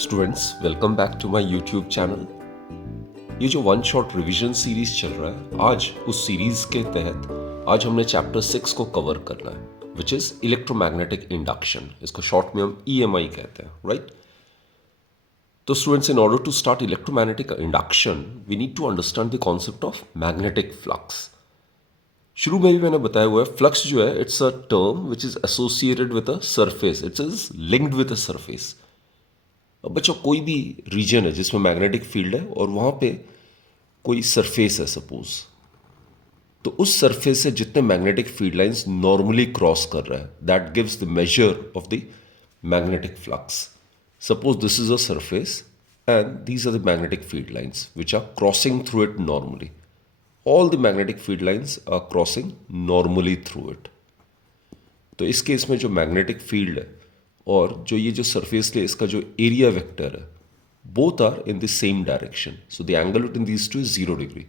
Students welcome back to my YouTube channel. ये जो one shot revision series चल रहा है, आज उस सीरीज के तहत आज हमने चैप्टर 6 को कवर करना है, विच इज इलेक्ट्रोमैग्नेटिक इंडक्शन। इसको शॉर्ट में हम EMI कहते हैं, राइट? तो students, in order to start electromagnetic induction we need to understand the concept of magnetic flux. शुरू में भी मैंने बताया हुआ है, फ्लक्स जो है it's a term which is associated with a surface, it's is linked with a surface. अब बच्चों, कोई भी रीजन है जिसमें मैग्नेटिक फील्ड है और वहाँ पे कोई सरफेस है सपोज, तो उस सरफेस से जितने magnetic field lines normally cross कर रहा है, that gives the measure of the magnetic flux. Suppose this is a surface and these are the magnetic field lines which are crossing through it normally. All the magnetic field lines are crossing normally through it. तो इस case में जो magnetic field है और जो ये जो surface है, इसका जो एरिया वेक्टर है, both are in the same direction, so the angle between these two is 0 degree.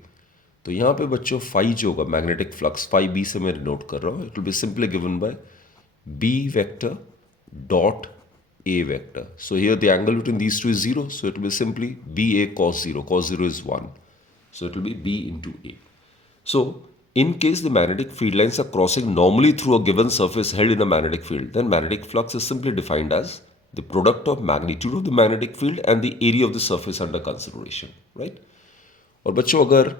तो यहाँ पे बच्चों फाई जो होगा मैग्नेटिक फ्लक्स, फाई बी से मैं नोट कर रहा हूँ, it will be simply given by B vector dot A vector. So here the angle between these two is 0, so it will be simply B A cos 0, cos 0 is 1, so it will be b into a. So, in case the magnetic field lines are crossing normally through a given surface held in a magnetic field, then magnetic flux is simply defined as the product of magnitude of the magnetic field and the area of the surface under consideration, right? और बच्चों, अगर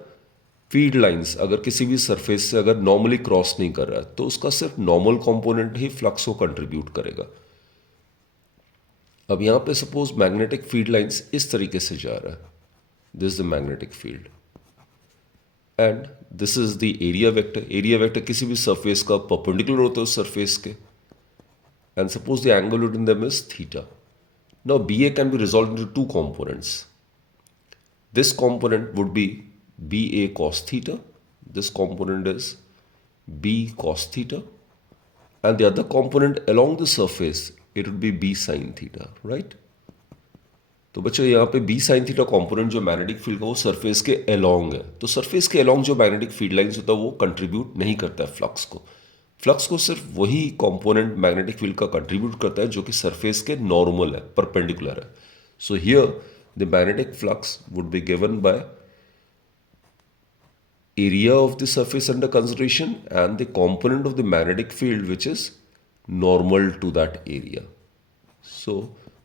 field lines अगर किसी भी surface से अगर normally cross नहीं कर रहा है, तो उसका सिर्फ नॉर्मल कंपोनेंट ही फ्लक्स को कंट्रीब्यूट करेगा। अब यहाँ पे सपोज मैग्नेटिक फील्ड लाइंस इस तरीके से जा रहा है, this is the magnetic field and this is the area vector. Area vector किसी भी सरफेस का परपेंडिकुलर होता है उस सरफेस के, and suppose the angle between them is theta. Now BA can be resolve into two components. This component would be BA cos theta, this component is B cos theta, and the other component along the surface, it would be B sin theta, right? तो बच्चों, यहाँ पे B sine theta component जो magnetic field का वो surface के along है, तो सरफेस के अलोंग जो मैग्नेटिक फील्ड लाइंस होता है वो कंट्रीब्यूट नहीं करता है फ्लक्स को। फ्लक्स को सिर्फ वही कॉम्पोनेंट मैग्नेटिक फील्ड का कंट्रीब्यूट करता है जो कि सरफेस के नॉर्मल है, परपेंडिकुलर है। सो here the magnetic flux would be given bye area of the surface under consideration and the component of the magnetic field which is normal to that area. So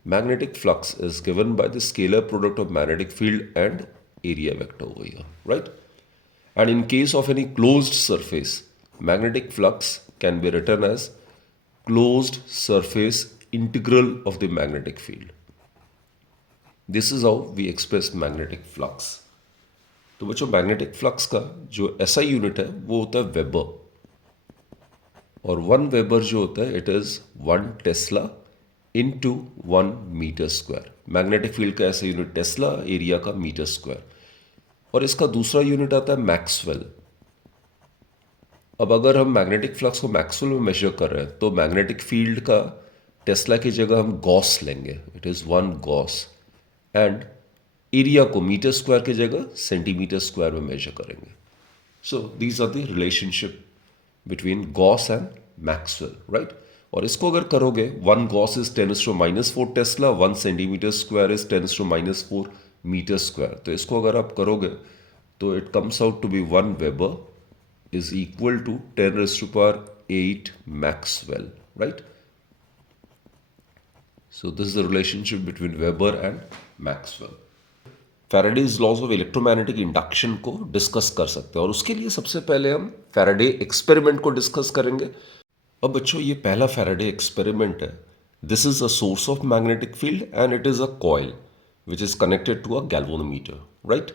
magnetic flux is given by the scalar product of magnetic field and area vector over here, right? And in case of any closed surface, magnetic flux can be written as closed surface integral of the magnetic field. This is how we express magnetic flux. तो बच्चों, magnetic flux का जो SI unit है वो होता है weber, और 1 weber जो होता है it is 1 tesla into 1 metre square. Magnetic field का SI यूनिट टेस्ला, एरिया का मीटर स्क्वायर। और इसका दूसरा यूनिट आता है मैक्सवेल। अब अगर हम मैग्नेटिक फ्लक्स को मैक्सवेल में मेजर कर रहे हैं तो मैग्नेटिक फील्ड का टेस्ला की जगह हम गॉस लेंगे, it is 1 gauss, and area को मीटर स्क्वायर की जगह सेंटीमीटर स्क्वायर में मेजर करेंगे। So these are the relationship between gauss and maxwell, right? और इसको अगर करोगे, 1 gauss is 10⁻⁻⁴ tesla, 1 centimetre square is 10⁻⁻⁴ metre square. तो इसको अगर आप करोगे तो it comes out to be 1 weber is equal to 10⁸ maxwell, right? So this is the relationship between Weber and Maxwell. Faraday's laws of electromagnetic induction को discuss कर सकते हैं, और उसके लिए सबसे पहले हम फैराडे एक्सपेरिमेंट को डिस्कस करेंगे। अब बच्चों, ये पहला फैराडे एक्सपेरिमेंट है। This is a source of magnetic field and it is a coil which is connected to a galvanometer, right?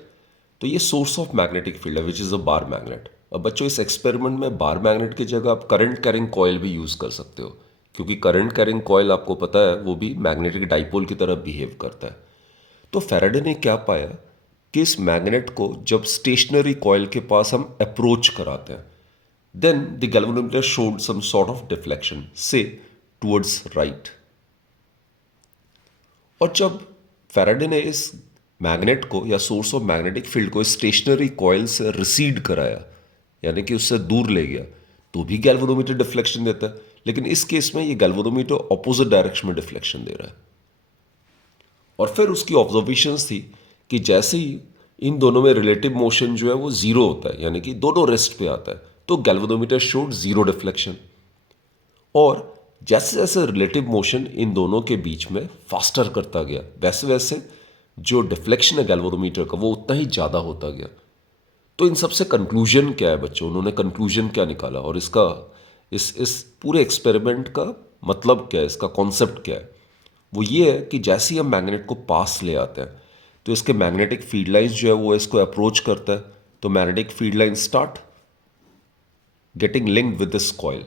तो ये सोर्स ऑफ मैग्नेटिक फील्ड है which is a bar magnet. अब बच्चों, इस एक्सपेरिमेंट में bar magnet की जगह आप करंट कैरिंग कॉइल भी यूज कर सकते हो, क्योंकि करंट कैरिंग कॉइल आपको पता है वो भी मैग्नेटिक डाइपोल की तरह बिहेव करता है। तो फैराडे ने क्या पाया कि इस मैग्नेट को जब स्टेशनरी कॉइल के पास हम अप्रोच कराते हैं, then the galvanometer showed some sort of deflection, से टुवर्ड्स राइट। और जब फैराडे ने इस मैग्नेट को या सोर्स ऑफ मैग्नेटिक फील्ड को स्टेशनरी कॉइल से रिसीड कराया, यानी कि उससे दूर ले गया, तो भी गैल्वेनोमीटर डिफ्लेक्शन देता है। लेकिन इस केस में ये गैल्वेनोमीटर ऑपोजिट डायरेक्शन में डिफ्लेक्शन दे रहा है। और फिर उसकी ऑब्जर्वेशंस थी कि जैसे ही इन दोनों में रिलेटिव मोशन जो है वो जीरो होता है, यानी कि दोनों रेस्ट पे आता है, तो गैल्वेनोमीटर शोड जीरो डिफ्लेक्शन। और जैसे जैसे रिलेटिव मोशन इन दोनों के बीच में फास्टर करता गया, वैसे वैसे जो डिफ्लेक्शन है गैल्वेनोमीटर का वो उतना ही ज़्यादा होता गया। तो इन सबसे कंक्लूजन क्या है बच्चों, उन्होंने कंक्लूजन क्या निकाला और इसका इस पूरे एक्सपेरिमेंट का मतलब क्या है, इसका कॉन्सेप्ट क्या है? वो ये है कि जैसे ही हम मैग्नेट को पास ले आते हैं तो इसके मैग्नेटिक फील्ड लाइंस जो है वो इसको अप्रोच करता है, तो magnetic field line start getting linked with this coil.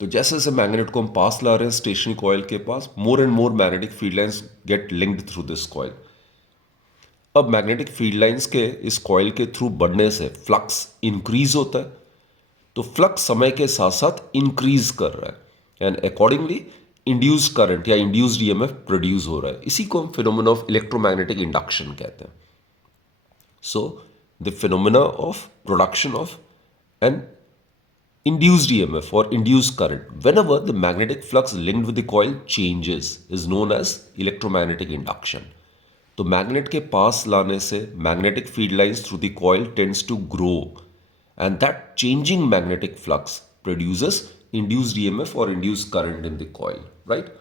तो जैसे जैसे मैग्नेट को हम पास ला रहे हैं स्टेशनरी कॉइल के पास, more and more magnetic field lines get linked through this coil. अब मैग्नेटिक फील्ड लाइंस के इस कॉइल के थ्रू बढ़ने से फ्लक्स इंक्रीज होता है, तो फ्लक्स समय के साथ साथ इंक्रीज कर रहा है एंड अकॉर्डिंगली इंड्यूस करंट या इंड्यूस्ड ईएमएफ प्रोड्यूस हो रहा है। इसी को हम फिनोमेना ऑफ इलेक्ट्रोमैग्नेटिक इंडक्शन कहते हैं। So the phenomena of production of an induced EMF or induced current whenever the magnetic flux linked with the coil changes is known as electromagnetic induction. तो magnet के पास लाने से magnetic field lines through the coil tends to grow and that changing magnetic flux produces induced EMF और induced current in the coil, right.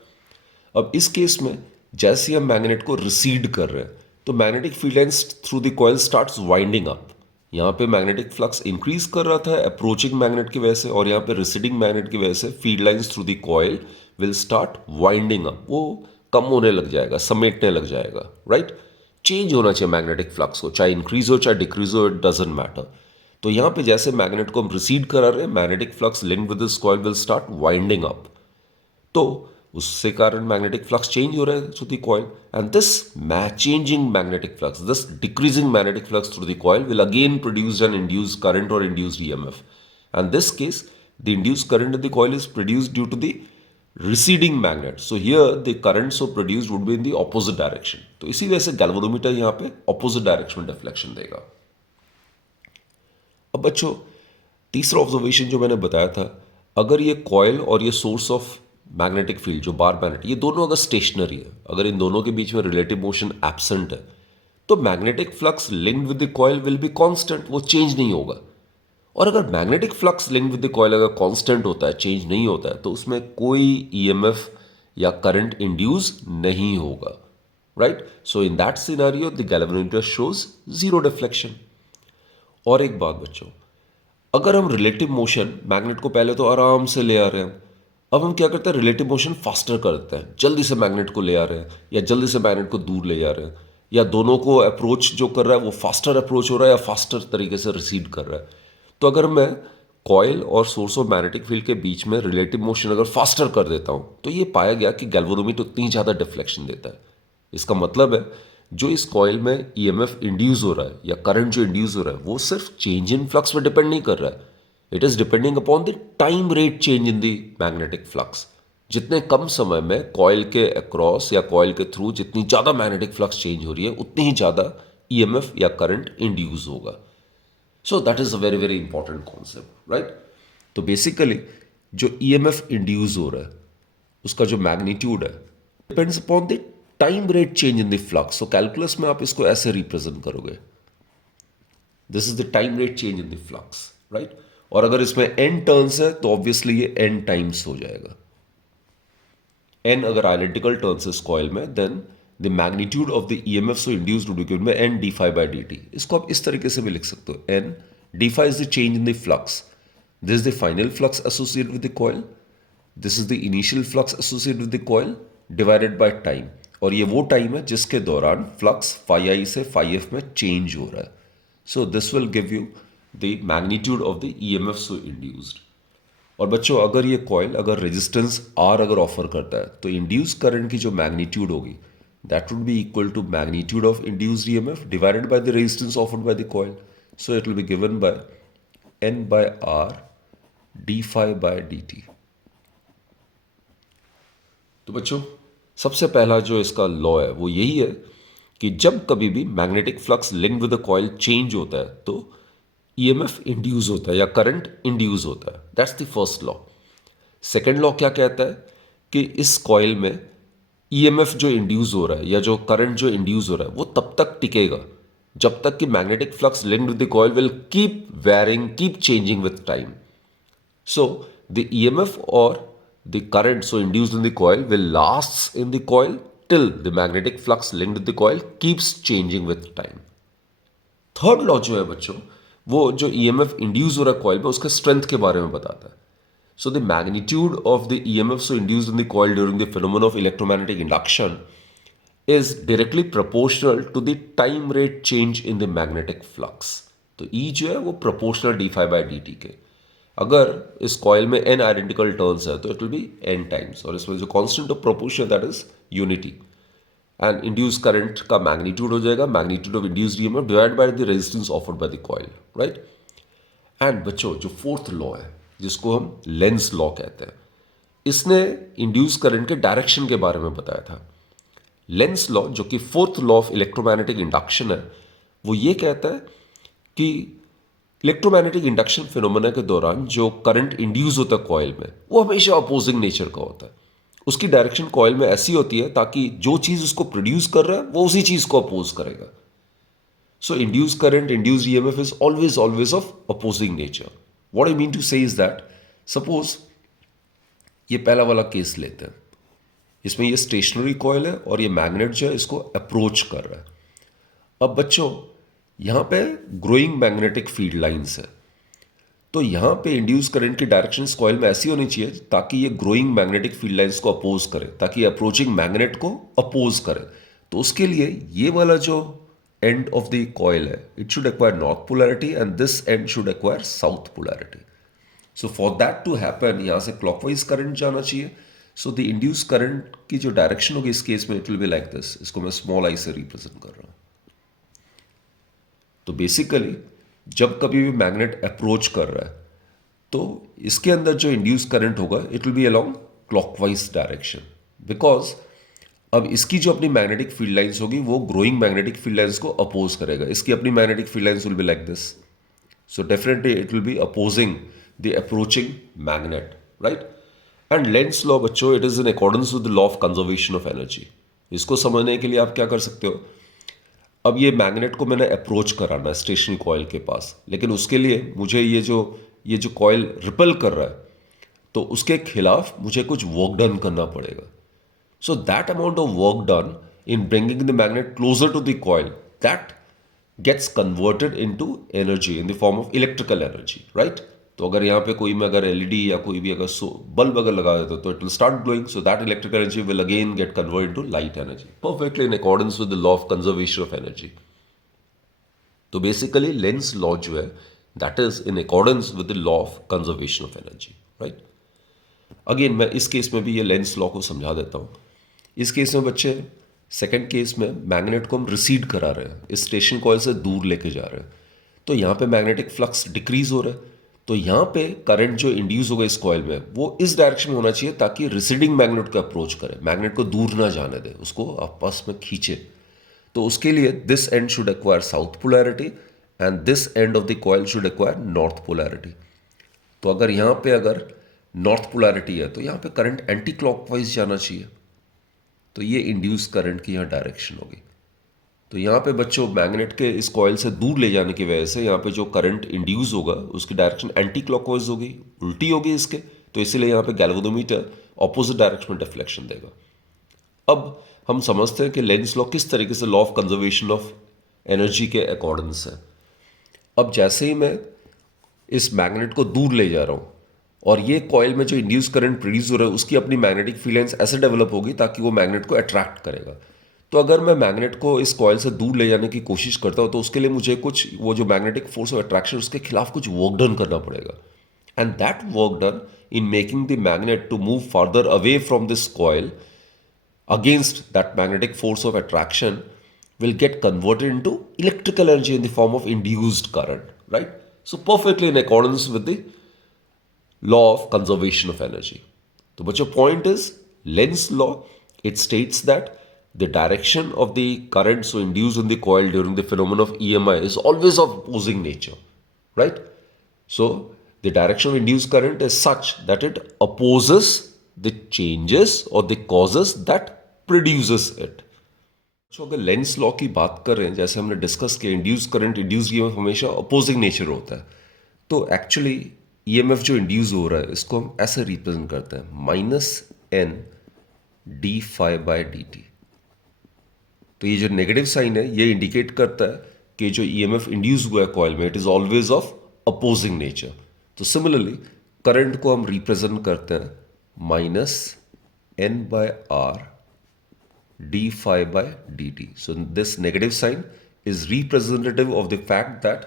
अब इस case में जैसे हम मैग्नेट को रिसीड कर रहे हैं तो magnetic field lines through the coil starts winding up. यहाँ पे मैग्नेटिक फ्लक्स इंक्रीज कर रहा था अप्रोचिंग मैग्नेट की वजह से, और यहाँ पे रिसीडिंग मैग्नेट की वजह से field lines through the coil will start winding up, वो कम होने लग जाएगा, समेटने लग जाएगा, राइट। चेंज होना चाहिए मैग्नेटिक फ्लक्स को, चाहे इंक्रीज हो चाहे डिक्रीज हो, इट डजेंट मैटर। तो यहाँ पे जैसे मैग्नेट को हम रिसीड करा रहे हैं, magnetic flux linked with this coil will start winding up, तो उससे कारण मैग्नेटिक फ्लक्स चेंज हो रहा है through the coil and this changing magnetic flux, this decreasing magnetic flux through the coil will again produce an induced current और induced EMF and this case the induced current in the coil is produced due to the receding magnet. So here the current so produced would be in the opposite direction. तो इसी वजह से galvanometer यहाँ पे opposite direction में deflection देगा। अब बच्चों तीसरा ऑब्जर्वेशन जो मैंने बताया था, अगर ये कॉइल और ये सोर्स ऑफ मैग्नेटिक फील्ड जो बार मैग्नेट, ये दोनों अगर स्टेशनरी है, अगर इन दोनों के बीच में रिलेटिव मोशन एब्सेंट है, तो magnetic flux linked with the coil will be constant, वो चेंज नहीं होगा। और अगर magnetic flux linked with the coil अगर कांस्टेंट होता है, चेंज नहीं होता है, तो उसमें कोई ईएमएफ या करंट इंड्यूस नहीं होगा, right. So in that scenario the galvanometer shows zero deflection. और एक बात बच्चों, अगर हम रिलेटिव मोशन मैग्नेट को पहले तो आराम से ले आ रहे हैं, अब हम क्या करते हैं, रिलेटिव मोशन फास्टर कर देते हैं, जल्दी से मैग्नेट को ले आ रहे हैं या जल्दी से मैग्नेट को दूर ले जा रहे हैं, या दोनों को अप्रोच जो कर रहा है वो फास्टर अप्रोच हो रहा है या फास्टर तरीके से रिसीड कर रहा है। तो अगर मैं कॉइल और सोर्स ऑफ मैग्नेटिक फील्ड के बीच में रिलेटिव मोशन अगर फास्टर कर देता हूं, तो ये पाया गया कि गैल्वेनोमीटर उतनी ज़्यादा डिफ्लेक्शन देता है। इसका मतलब है जो इस कॉइल में ईएमएफ इंड्यूस हो रहा है या करंट जो इंड्यूस हो रहा है वो सिर्फ चेंज इन फ्लक्स पर डिपेंड नहीं कर रहा है, it is depending upon the time rate change in the magnetic flux. जितने कम समय में कॉइल के अक्रॉस या कॉइल के थ्रू जितनी ज़्यादा मैग्नेटिक फ्लक्स चेंज हो रही है, उतनी ही ज़्यादा ईएमएफ या करंट इंड्यूस होगा। सो that is a very very important concept, right. तो बेसिकली जो ईएमएफ इंड्यूस हो रहा है उसका जो मैग्नीट्यूड है depends upon the time rate change in the flux. So calculus में आप इसको ऐसे रिप्रेजेंट करोगे, this is the time rate change in the flux, right. और अगर इसमें n टर्न्स है तो ऑब्वियसली ये n टाइम्स हो जाएगा। n अगर आइडेंटिकल टर्न्स इस कॉइल में, then the magnitude of the EMF so induced would be में n d phi by dt। इसको आप इस तरीके से भी लिख सकते हो, n d phi is the change in the flux, this is the final flux associated with the coil, this is the initial flux associated with the coil divided by time, और ये वो टाइम है जिसके दौरान flux phi i से phi f में change हो रहा है। So this will give you the magnitude of the EMF so induced. और बच्चों अगर ये कॉइल अगर रेजिस्टेंस R अगर ऑफर करता है तो इंड्यूस करंट की जो मैग्नीट्यूड होगी that would be equal to magnitude of induced EMF divided by the resistance offered by the coil. So it will be given by n by R d phi by dt। तो बच्चों सबसे पहला जो इसका law है वो यही है कि जब कभी भी magnetic flux linked with the coil change होता है तो ईएमएफ इंड्यूस होता है या करंट इंड्यूस होता है, that's the first law. Second law क्या कहता है कि इस कॉइल में ईएमएफ जो इंड्यूस हो रहा है या जो करंट जो इंड्यूस हो रहा है वो तब तक टिकेगा जब तक कि magnetic flux linked with the coil will keep varying, keep changing with time. So the EMF or the current so induced in the coil will lasts in the coil till the magnetic flux linked with the coil keeps changing with time. Third law जो है बच्चों, वो जो EMF induce हो रहा है coil में उसके स्ट्रेंथ के बारे में बताता है. So the magnitude of the EMF so induced in the coil during the phenomenon of electromagnetic induction is directly proportional to the time rate change in the magnetic flux. तो E जो है वो proportional d phi by d t के. अगर इस coil में n identical turns है तो it will B n times, और इसमें जो constant of proportion that is unity. And induce current का मैग्नीट्यूड हो जाएगा magnitude of induced EMF divide by the resistance offered by the coil, right. And बच्चों जो फोर्थ लॉ है जिसको हम लेंस लॉ कहते हैं, इसने इंड्यूस करंट के डायरेक्शन के बारे में बताया था. लेंस लॉ जो कि fourth law of electromagnetic induction है, वो ये कहता है कि इलेक्ट्रोमैग्नेटिक इंडक्शन फिनोमेना के दौरान जो करंट इंड्यूस होता है कॉइल में वो हमेशा अपोजिंग नेचर का होता है. उसकी डायरेक्शन कॉइल में ऐसी होती है ताकि जो चीज़ उसको प्रोड्यूस कर रहा है वो उसी चीज़ को अपोज करेगा. So induce current, induce EMF is always always of opposing nature. What I mean to say is that, suppose ये पहला वाला केस लेते हैं. इसमें ये स्टेशनरी कॉइल है और ये मैग्नेट जो है इसको अप्रोच कर रहा है. अब बच्चों यहाँ पे ग्रोइंग मैग्नेटिक फील्ड लाइंस है, तो यहाँ पे इंड्यूस करंट की डायरेक्शन इस कॉइल में ऐसी होनी चाहिए ताकि ये ग्रोइंग मैग्नेटिक फील्ड लाइंस को अपोज करे, ताकि अप्रोचिंग मैग्नेट को अपोज करे. तो उसके लिए ये वाला जो एंड ऑफ द कॉइल है it should acquire north polarity and this end should acquire south polarity. So for that to happen यहाँ से क्लॉकवाइज करंट जाना चाहिए. सो द इंड्यूस करंट की जो डायरेक्शन होगी इस केस में it will be like this. इसको मैं स्मॉल आई से रिप्रेजेंट कर रहा हूँ. तो बेसिकली जब कभी भी मैग्नेट अप्रोच कर रहा है तो इसके अंदर जो इंड्यूस करंट होगा it will be along clockwise direction, because अब इसकी जो अपनी मैग्नेटिक फील्ड लाइंस होगी वो ग्रोइंग मैग्नेटिक फील्ड लाइंस को अपोज करेगा. इसकी अपनी magnetic field lines will be like this. So definitely it will be opposing the approaching magnet, right. And Lenz law बच्चों it is in accordance with the law of conservation of energy. इसको समझने के लिए आप क्या कर सकते हो, अब ये मैग्नेट को मैंने अप्रोच कराना है स्टेशनरी कॉइल के पास, लेकिन उसके लिए मुझे ये जो कॉइल रिपल कर रहा है तो उसके खिलाफ मुझे कुछ वर्क डन करना पड़ेगा. So that amount of work done in bringing the magnet closer to the coil that gets converted into energy in the form of electrical energy, right. तो अगर यहाँ पे कोई मैं अगर एलईडी या कोई भी अगर बल्ब अगर लगा देता तो it will start glowing. So that electrical energy will again get converted to light energy perfectly in accordance with the law of conservation of energy. तो बेसिकली लेंस लॉ जो है that is in accordance with the law of conservation of energy, right. Again मैं इस case में भी ये Lenz law को समझा देता हूँ. इस केस में बच्चे सेकेंड केस में मैग्नेट को हम रिसीड करा रहे हैं, इस स्टेशन कॉइल से दूर लेके जा रहे हैं. तो यहाँ पे मैग्नेटिक फ्लक्स डिक्रीज हो रहा है, तो यहाँ पे करंट जो इंड्यूस होगा इस कॉइल में वो इस डायरेक्शन में होना चाहिए ताकि रिसीडिंग मैग्नेट को अप्रोच करे, मैग्नेट को दूर ना जाने दे, उसको आपस में खींचे. तो उसके लिए this end should acquire south polarity and this end of the coil should acquire north polarity. तो अगर यहाँ पे अगर नॉर्थ पोलैरिटी है तो यहाँ पे करंट एंटी क्लॉकवाइज जाना चाहिए. तो ये इंड्यूस करंट की यहाँ डायरेक्शन होगी. तो यहाँ पे बच्चों मैग्नेट के इस कॉइल से दूर ले जाने की वजह से यहाँ पे जो करंट इंड्यूस होगा उसकी डायरेक्शन एंटी क्लॉकवाइज होगी, उल्टी होगी इसके. तो इसीलिए यहाँ पे गैल्वेनोमीटर ऑपोजिट डायरेक्शन में डिफ्लेक्शन देगा. अब हम समझते हैं कि लेंस लॉ किस तरीके से law of conservation of energy के अकॉर्डेंस है. अब जैसे ही मैं इस मैग्नेट को दूर ले जा रहा हूँ और ये कॉइल में जो इंड्यूस करंट प्रोड्यूस हो रहा है उसकी अपनी मैग्नेटिक फील्ड लाइंस ऐसे डेवलप होगी ताकि वो मैग्नेट को अट्रैक्ट करेगा. तो अगर मैं मैग्नेट को इस कॉइल से दूर ले जाने की कोशिश करता हूँ तो उसके लिए मुझे कुछ वो जो मैग्नेटिक फोर्स ऑफ अट्रैक्शन उसके खिलाफ कुछ वर्क डन करना पड़ेगा. And that work done in making the magnet to move further away from this coil against that magnetic force of attraction will get converted into electrical energy in the form of induced current, right. So perfectly in accordance with the law of conservation of energy. So but your point is Lenz law, it states that the direction of the current so induced in the coil during the phenomenon of EMI is always of opposing nature, right. So the direction of induced current is such that it opposes the changes or the causes that produces it. तो अगर Lenz law की बात करें, जैसे हमने discuss किया, induce current, induce EMF हमेशा opposing nature होता है। तो एक्चुअली ईएमएफ जो इंड्यूस हो रहा है इसको हम ऐसे रिप्रेजेंट करते हैं, minus n d phi by d t. तो ये जो नेगेटिव साइन है ये इंडिकेट करता है कि जो ईएमएफ इंड्यूस हुआ है कॉइल में, it is always of opposing nature. तो सिमिलरली करंट को हम रिप्रेजेंट करते हैं minus n by R d phi by dt. So this negative sign is representative of the fact that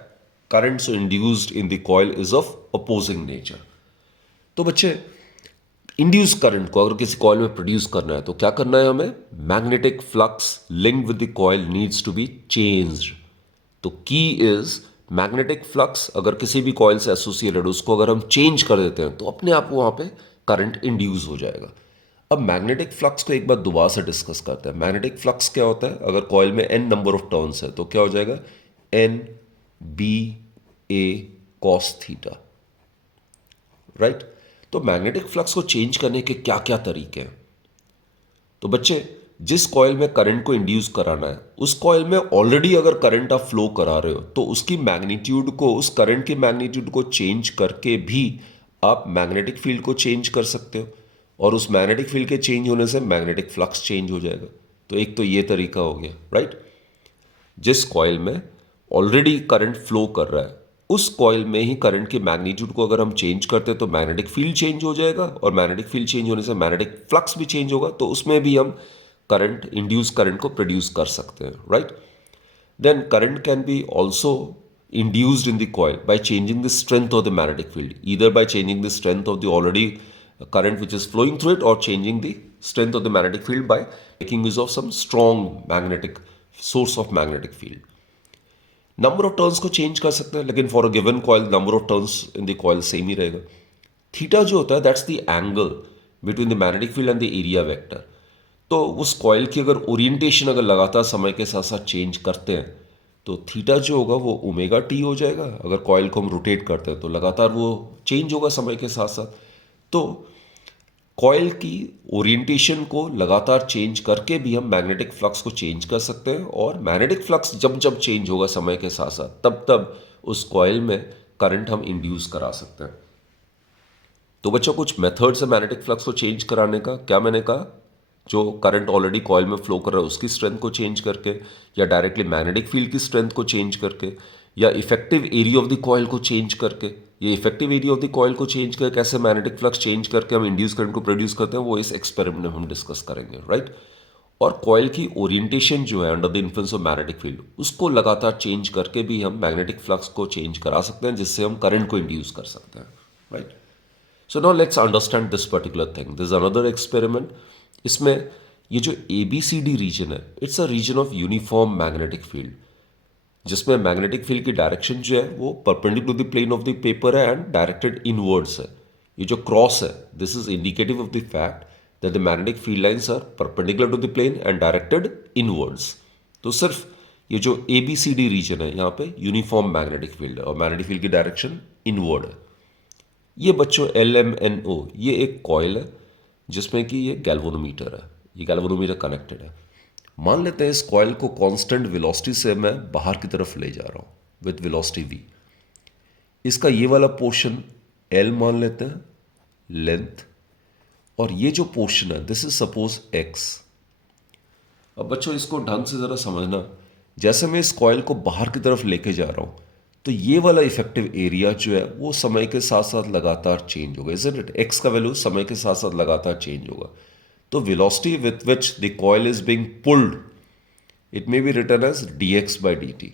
currents induced in the coil is of opposing nature. तो बच्चे induce current को अगर किसी coil में produce करना है तो क्या करना है हमें? Magnetic flux link with the coil needs to be changed. तो की इज मैग्नेटिक फ्लक्स अगर किसी भी कॉइल से एसोसिएटेड उसको अगर हम चेंज कर देते हैं तो अपने आप वहां पे करंट इंड्यूस हो जाएगा। अब मैग्नेटिक फ्लक्स को एक बार दोबारा से डिस्कस करते हैं। मैग्नेटिक फ्लक्स क्या होता है? अगर कॉइल में एन नंबर ऑफ टर्न्स है तो क्या हो जाएगा? एन बी ए कॉस थीटा, राइट। तो मैग्नेटिक फ्लक्स को चेंज करने के क्या क्या तरीके हैं? तो बच्चे जिस कॉइल में करंट को इंड्यूस कराना है उस कॉइल में ऑलरेडी अगर करंट आप फ्लो करा रहे हो तो उसकी मैग्नीट्यूड को, उस करंट की मैग्नीट्यूड को चेंज करके भी आप मैग्नेटिक फील्ड को चेंज कर सकते हो, और उस मैग्नेटिक फील्ड के चेंज होने से मैग्नेटिक फ्लक्स चेंज हो जाएगा। तो एक तो ये तरीका हो गया, राइट। जिस कॉइल में ऑलरेडी करंट फ्लो कर रहा है उस कॉइल में ही करंट की मैग्नीट्यूड को अगर हम चेंज करते हैं तो मैग्नेटिक फील्ड चेंज हो जाएगा, और मैग्नेटिक फील्ड चेंज होने से मैग्नेटिक फ्लक्स भी चेंज होगा, तो उसमें भी हम करंट, इंड्यूस करंट को प्रोड्यूस कर सकते हैं, right. Then current can be also induced in the coil by changing the strength of the magnetic field, either by changing the strength of the already current which is flowing through it, or changing the strength of the magnetic field by making use of some strong magnetic source of magnetic field. Number of turns को change कर सकते हैं, लेकिन for a given coil number of turns in the coil same ही रहेगा। Theta जो होता है that's the angle between the magnetic field and the area vector. तो उस कॉइल की अगर ओरिएंटेशन अगर लगातार समय के साथ साथ चेंज करते हैं तो थीटा जो होगा वो ओमेगा टी हो जाएगा। अगर कॉइल को हम रोटेट करते हैं तो लगातार वो चेंज होगा समय के साथ साथ। तो कॉइल की ओरिएंटेशन को लगातार चेंज करके भी हम मैग्नेटिक फ्लक्स को चेंज कर सकते हैं, और मैग्नेटिक फ्लक्स जब जब चेंज होगा समय के साथ साथ तब तब उस कॉइल में करंट हम इंड्यूस करा सकते हैं। तो बच्चों कुछ मेथड्स है मैग्नेटिक फ्लक्स को चेंज कराने का। क्या मैंने कहा? जो करंट ऑलरेडी कॉइल में फ्लो कर रहा है उसकी स्ट्रेंथ को चेंज करके, या डायरेक्टली मैग्नेटिक फील्ड की स्ट्रेंथ को चेंज करके, या effective area of the coil को चेंज करके। ये effective area of the coil को चेंज करके कैसे मैग्नेटिक फ्लक्स चेंज करके हम इंड्यूस करंट को प्रोड्यूस करते हैं वो इस एक्सपेरिमेंट में हम डिस्कस करेंगे, राइट। और कॉइल की ओरिएंटेशन जो है under the influence of magnetic field उसको लगातार चेंज करके भी हम मैग्नेटिक फ्लक्स को चेंज करा सकते हैं, जिससे हम करंट को इंड्यूस कर सकते हैं, right. So now let's understand this particular thing. This is another experiment. इसमें ये जो ABCD रीजन है it's a region of uniform magnetic field, जिसमें मैग्नेटिक फील्ड की डायरेक्शन जो है वो perpendicular to the plane of the paper है एंड डायरेक्टेड इनवर्ड्स है। ये जो क्रॉस है this is indicative of the fact that the magnetic field lines are perpendicular to the plane and directed inwards. तो सिर्फ ये जो ABCD रीजन है यहाँ पे यूनिफॉर्म मैग्नेटिक फील्ड है और मैग्नेटिक फील्ड की डायरेक्शन इनवर्ड है। ये बच्चों LMNO ये एक कॉइल है जिसमें कि ये गैल्वेनोमीटर है, ये गैल्वेनोमीटर कनेक्टेड है। मान लेते हैं इस कॉइल को कांस्टेंट वेलोसिटी से मैं बाहर की तरफ ले जा रहा हूँ विद वेलोसिटी v। इसका ये वाला पोर्शन L मान लेते हैं लेंथ, और ये जो पोर्शन है दिस इज सपोज x। अब बच्चों इसको ढंग से ज़रा समझना, जैसे मैं इस कॉइल को बाहर की तरफ लेके जा रहा हूँ तो ये वाला इफेक्टिव एरिया जो है वो समय के साथ साथ लगातार चेंज होगा, इजंट इट। एक्स का वैल्यू समय के साथ साथ लगातार चेंज होगा। तो velocity with which the coil is being pulled it may be written as dx by dt.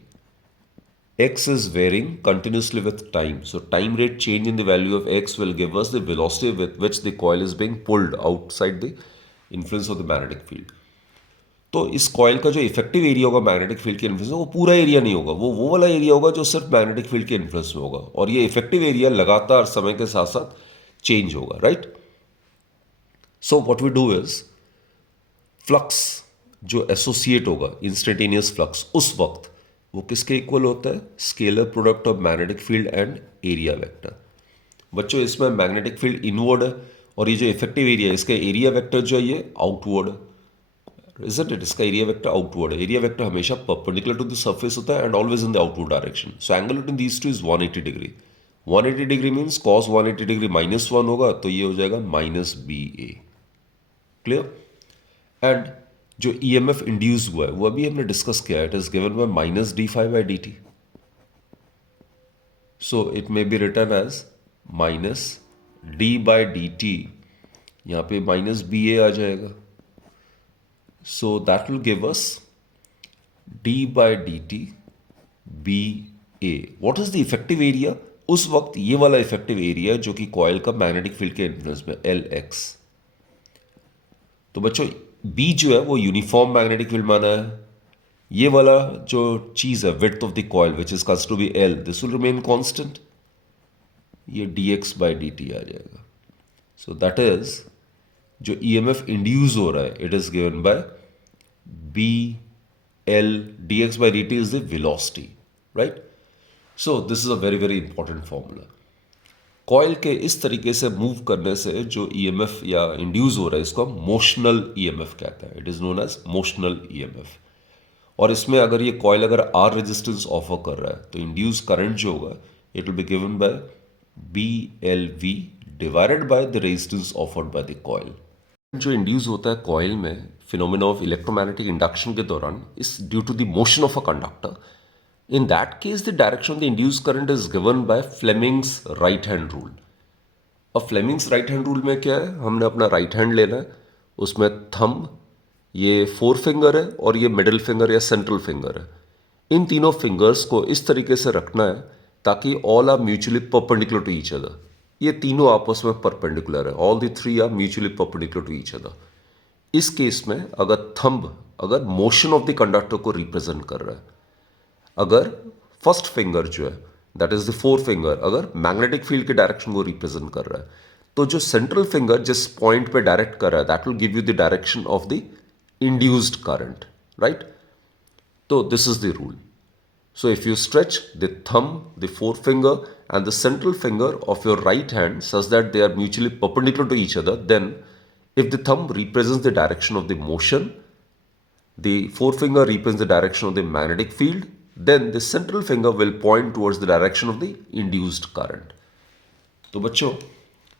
X is varying continuously with time, so time rate change in the value of x will give us the velocity with which the coil is being pulled outside the influence of the magnetic field. तो इस coil का जो effective area होगा magnetic field के influence में वो पूरा area नहीं होगा, वो वाला एरिया होगा जो सिर्फ मैग्नेटिक फील्ड के इन्फ्लुएंस में होगा, और ये इफेक्टिव एरिया लगातार समय के साथ साथ चेंज होगा, right. So what we do is flux जो एसोसिएट होगा इंस्टेंटेनियस फ्लक्स उस वक्त वो किसके इक्वल होता है? Scalar product of magnetic field and area vector. बच्चों इसमें मैग्नेटिक फील्ड इनवर्ड है और ये जो इफेक्टिव एरिया इसका एरिया वेक्टर जो है ये आउटवर्ड है। isn't it? इसका एरिया वेक्टर आउटवर्ड है. एरिया वेक्टर हमेशा परपेंडिकुलर टू द सरफेस होता है and always in the outward direction. So angle between these two is 180 degree. 180 degree means cos 180 degree -1 होगा, तो ये हो जाएगा -BA. क्लियर? एंड जो EMF इंड्यूस हुआ है वो अभी हमने डिस्कस किया है. It is given by -d∅/dt. So it may be written as -d/dt. यहाँ पे -BA आ जाएगा. So that will give us d/dt BA. What is the effective area? उस वक्त ये वाला इफेक्टिव एरिया जो कि कॉइल का मैग्नेटिक फील्ड के इन्फ्लुएंस में LX. तो बच्चों B जो है वो यूनिफॉर्म मैग्नेटिक फील्ड माना है. ये वाला जो चीज है width of the coil which is considered to be L, this will remain constant. ये dx/dt आ जाएगा. सो दैट इज जो EMF इंड्यूस हो रहा है it is given by BL. dx/dt is the velocity, right? So this is a very very important formula. Coil के इस तरीके से मूव करने से जो EMF या इंड्यूस हो रहा है इसको हम मोशनल EMF कहते हैं. It is known as motional EMF. और इसमें अगर ये कॉइल अगर R रेजिस्टेंस ऑफर कर रहा है तो इंड्यूस करंट जो होगा it will be given bye BLV divided by the resistance offered by the coil. जो इंड्यूस होता है कॉइल में फिनोमेना ऑफ इलेक्ट्रोमैग्नेटिक इंडक्शन के दौरान is due to the motion of a conductor. In that case the direction of the induce current is given by Fleming's right hand rule. अब Fleming's right hand rule में क्या है, हमने अपना right hand लेना है, उसमें थंब, ये 4 फिंगर है और ये मिडिल फिंगर या सेंट्रल फिंगर है. इन तीनों फिंगर्स को इस तरीके से रखना है ताकि all are mutually perpendicular to each other. ये तीनों आपस में परपेंडिकुलर है. All the three are mutually perpendicular to each other. इस केस में अगर थंब अगर मोशन ऑफ द कंडक्टर को रिप्रेजेंट कर रहा है, अगर फर्स्ट फिंगर जो है दैट इज द 4 फिंगर अगर मैग्नेटिक फील्ड के डायरेक्शन को रिप्रेजेंट कर रहा है, तो जो सेंट्रल फिंगर जिस पॉइंट पे डायरेक्ट कर रहा है that will give you the direction of the induced current, right? तो this is the rule. So if you stretch the thumb, the forefinger and the central finger of your right hand such that they are mutually perpendicular to each other, then if the thumb represents the direction of the motion, the forefinger represents the direction of the magnetic field, then the central finger will point towards the direction of the induced current. तो बच्चों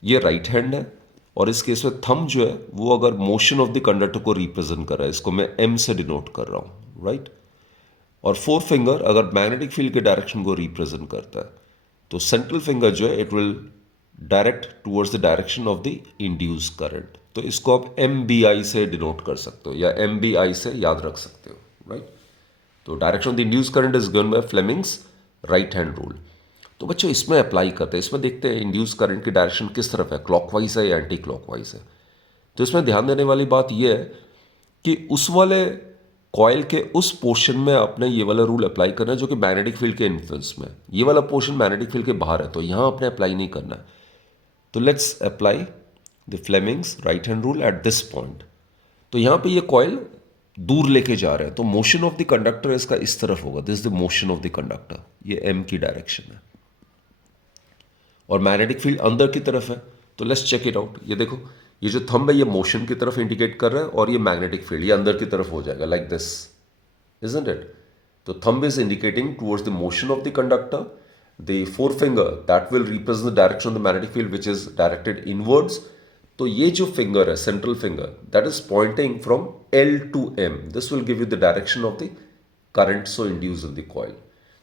ये right hand है और इस case में thumb जो है वो अगर मोशन ऑफ द कंडक्टर को रिप्रेजेंट कर रहा है, इसको मैं M से डिनोट कर रहा हूँ, राइट? और 4 फिंगर अगर मैग्नेटिक फील्ड के डायरेक्शन को रिप्रेजेंट करता है तो सेंट्रल फिंगर जो है it will direct towards the direction of the induce current. तो इसको आप MBI से डिनोट कर सकते हो या MBI से याद रख सकते हो, राइट? तो direction of the induce current is given by Fleming's right hand rule. तो बच्चों इसमें अप्लाई करते हैं, इसमें देखते हैं इंड्यूस करंट की डायरेक्शन किस तरफ है, क्लॉकवाइज है या एंटी क्लॉकवाइज है. तो इसमें ध्यान देने वाली बात यह है कि उस वाले कॉइल के उस पोर्शन में आपने ये वाला रूल अप्लाई करना है जो कि मैग्नेटिक फील्ड के इन्फ्लुएंस में. ये वाला पोर्शन मैग्नेटिक फील्ड के बाहर है तो यहां आपने अप्लाई नहीं करना है. तो let's apply the Fleming's right hand rule at this point. तो यहां पे ये कॉइल दूर लेके जा रहे हैं तो मोशन ऑफ द कंडक्टर इसका इस तरफ होगा. This is the motion of the conductor. ये M की डायरेक्शन है और मैग्नेटिक फील्ड अंदर की तरफ है. तो लेट्स चेक इट आउट. ये देखो ये जो थंब है ये मोशन की तरफ इंडिकेट कर रहा है और ये मैग्नेटिक फील्ड ये अंदर की तरफ हो जाएगा लाइक दिस, इजंट इट? तो thumb is indicating towards the motion of the conductor. The 4 finger that will represent the direction of the magnetic field which is directed inwards. तो ये जो फिंगर है central finger that is pointing from L to M. This will give you the direction of the current so induce in the coil.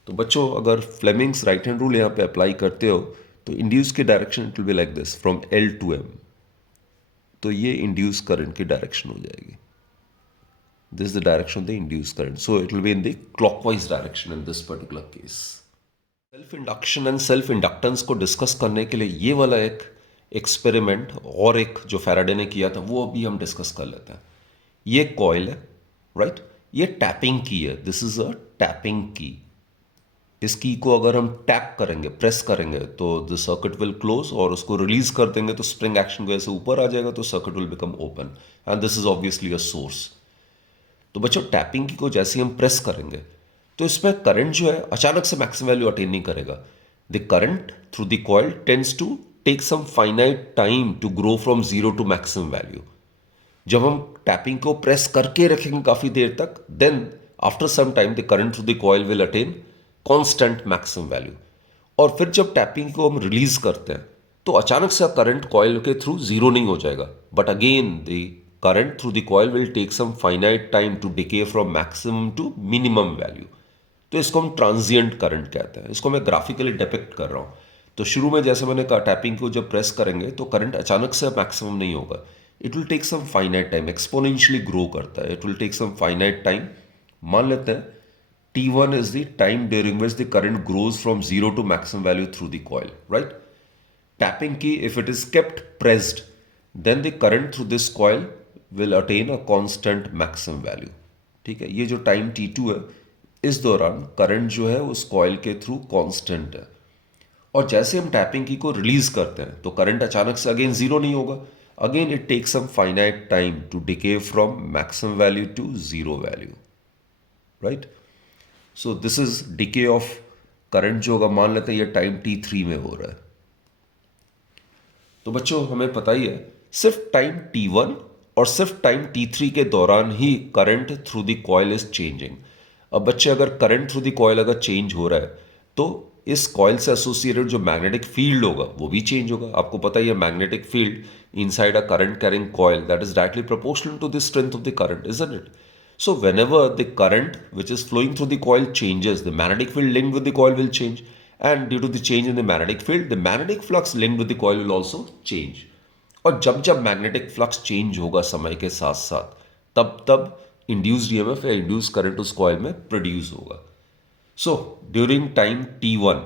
तो बच्चों अगर Fleming's right hand rule यहाँ पे apply करते हो तो इंड्यूस की direction it will be like this from L to M. तो ये इंड्यूस करंट की डायरेक्शन हो जाएगी. This is the direction of the induce current. So it will be in the clockwise direction in this particular case. Self induction and self inductance को discuss करने के लिए ये वाला एक एक्सपेरिमेंट और एक जो फैराडे ने किया था वो अभी हम डिस्कस कर लेते हैं. ये कॉइल है, राइट? ये टैपिंग की है. दिस इज अ टैपिंग की. इस की को अगर हम टैप करेंगे, प्रेस करेंगे तो द सर्किट विल क्लोज और उसको रिलीज कर देंगे तो स्प्रिंग एक्शन की वजह से ऊपर आ जाएगा तो circuit will become open and this is obviously a source. तो बच्चों टैपिंग की को जैसे ही हम प्रेस करेंगे तो इसमें करंट जो है अचानक से मैक्सिमम वैल्यू अटेन नहीं करेगा. The current through the coil tends to take some finite time to grow from 0 to maximum value. जब हम टैपिंग को प्रेस करके रखेंगे काफी देर तक, then after some time the current through the coil will attain constant maximum value. और फिर जब टैपिंग को हम रिलीज करते हैं तो अचानक से करंट कॉइल के थ्रू जीरो नहीं हो जाएगा, but again the current through the coil will take some finite time to decay from maximum to minimum value. तो इसको हम ट्रांजिएंट करंट कहते हैं। इसको मैं ग्राफिकली डिपिक्ट कर रहा हूं। तो शुरू में जैसे मैंने कहा, टैपिंग को जब प्रेस करेंगे तो करंट अचानक से मैक्सिमम नहीं होगा, it will take some finite time, exponentially grow करता है, it will take some finite time. मान लेते हैं T1 is the time during which the current grows from zero to maximum value through the coil, right? Tapping key, if it is kept pressed, then the current through this coil will attain a constant maximum value. ठीक है, ये जो time T2 है, इस दौरान current जो है उस कॉइल के थ्रू कांस्टेंट है। और जैसे हम टैपिंग की को रिलीज करते हैं तो करंट अचानक से अगेन जीरो नहीं होगा, again it takes some finite time to decay from maximum value to zero value, right? So this is decay of current जो होगा, मान लेते हैं ये टाइम T3 में हो रहा है। तो बच्चों हमें पता ही है, सिर्फ टाइम T1 और सिर्फ टाइम T3 के दौरान ही current through the coil is changing. अब बच्चे, अगर करंट थ्रू द कॉइल अगर चेंज हो रहा है तो इस कॉइल से एसोसिएटेड जो मैग्नेटिक फील्ड होगा वो भी चेंज होगा। आपको पता ही है, magnetic field inside a current carrying coil that is directly proportional to the strength of the current, isn't it? So whenever the current which is flowing through the coil changes, the magnetic field linked with the coil will change, and due to the change in the magnetic field, the magnetic flux linked with the coil will also change. और जब जब magnetic flux change होगा समय के साथ साथ, तब तब इंड्यूस्ड ईएमएफ या इंड्यूस करंट उस कॉइल में प्रोड्यूस होगा। So during time T1,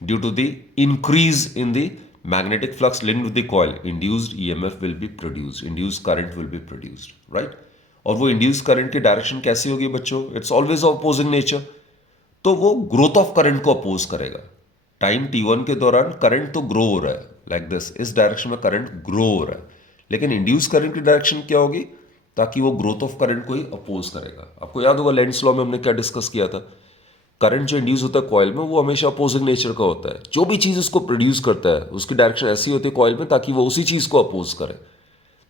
due to the increase in the magnetic flux linked with the coil, induced EMF will be produced, induced current will be produced, right? और वो induce current की direction कैसी होगी बच्चों? It's always opposing nature. तो वो growth of current को oppose करेगा। टाइम T1 के दौरान करंट तो ग्रो हो रहा है लाइक दिस, इस डायरेक्शन में करंट ग्रो हो रहा है, लेकिन इंड्यूस करंट की डायरेक्शन क्या होगी? ताकि वो ग्रोथ ऑफ करंट को ही अपोज करेगा। आपको याद होगा लेंज़ लॉ में हमने क्या डिस्कस किया था? करंट जो इंड्यूस होता है कॉइल में वो हमेशा अपोजिंग नेचर का होता है। जो भी चीज़ उसको प्रोड्यूस करता है उसकी डायरेक्शन ऐसी होती है कॉइल में ताकि वो उसी चीज़ को अपोज करे।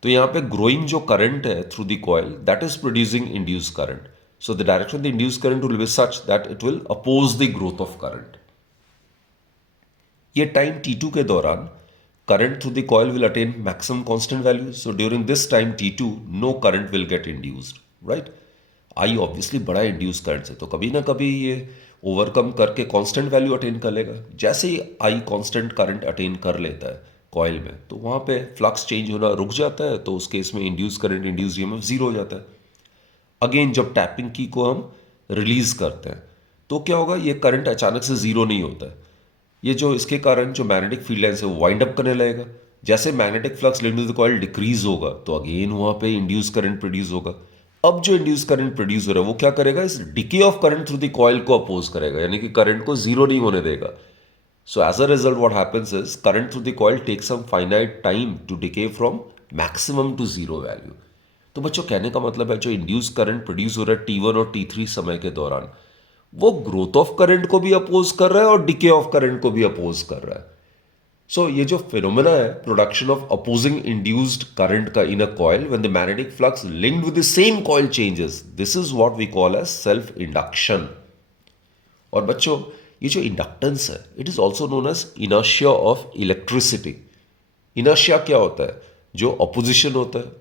तो यहाँ पे ग्रोइंग जो करंट है through the coil, that is producing induce current. So the direction of the induce current will be such that it will oppose the growth of current. ये टाइम T2 के दौरान current through the coil will attain maximum constant value. So during this time T2 no current will get induced, right? I obviously बड़ा induce current से, तो कभी ना कभी ये ओवरकम करके कांस्टेंट वैल्यू अटेन कर लेगा। जैसे ही आई कांस्टेंट करंट अटेन कर लेता है कॉइल में, तो वहाँ पे फ्लक्स चेंज होना रुक जाता है, तो उस केस में induce current, induce EMF zero हो जाता है। अगेन जब टैपिंग की को हम रिलीज करते हैं तो क्या होगा? ये करंट अचानक से जीरो नहीं होता है। ये जो इसके कारण जो मैग्नेटिक फील्ड लाइन है वो वाइंड अप करने लगेगा। जैसे magnetic flux linked to the coil decrease होगा तो अगेन वहाँ पे इंड्यूस करंट प्रोड्यूस होगा। अब जो इंड्यूस करंट प्रोड्यूस हो रहा है वो क्या करेगा? इस decay of current through the coil को अपोज करेगा, यानी कि करंट को जीरो नहीं होने देगा। So as a result, what happens is current through the coil takes some finite time to decay from maximum to zero value. तो बच्चों कहने का मतलब है, जो इंड्यूस करंट प्रोड्यूस हो रहा है T1 और T3 समय के दौरान, वो ग्रोथ ऑफ करंट को भी अपोज कर रहा है और डिके ऑफ करंट को भी अपोज कर रहा है। सो ये जो फिनोमेना है, production of opposing induced current का in a coil when the magnetic flux linked with the same coil changes, this is what we call as self induction. और बच्चों ये जो इंडक्टेंस है, it is also known as inertia of electricity. Inertia क्या होता है? जो opposition होता है।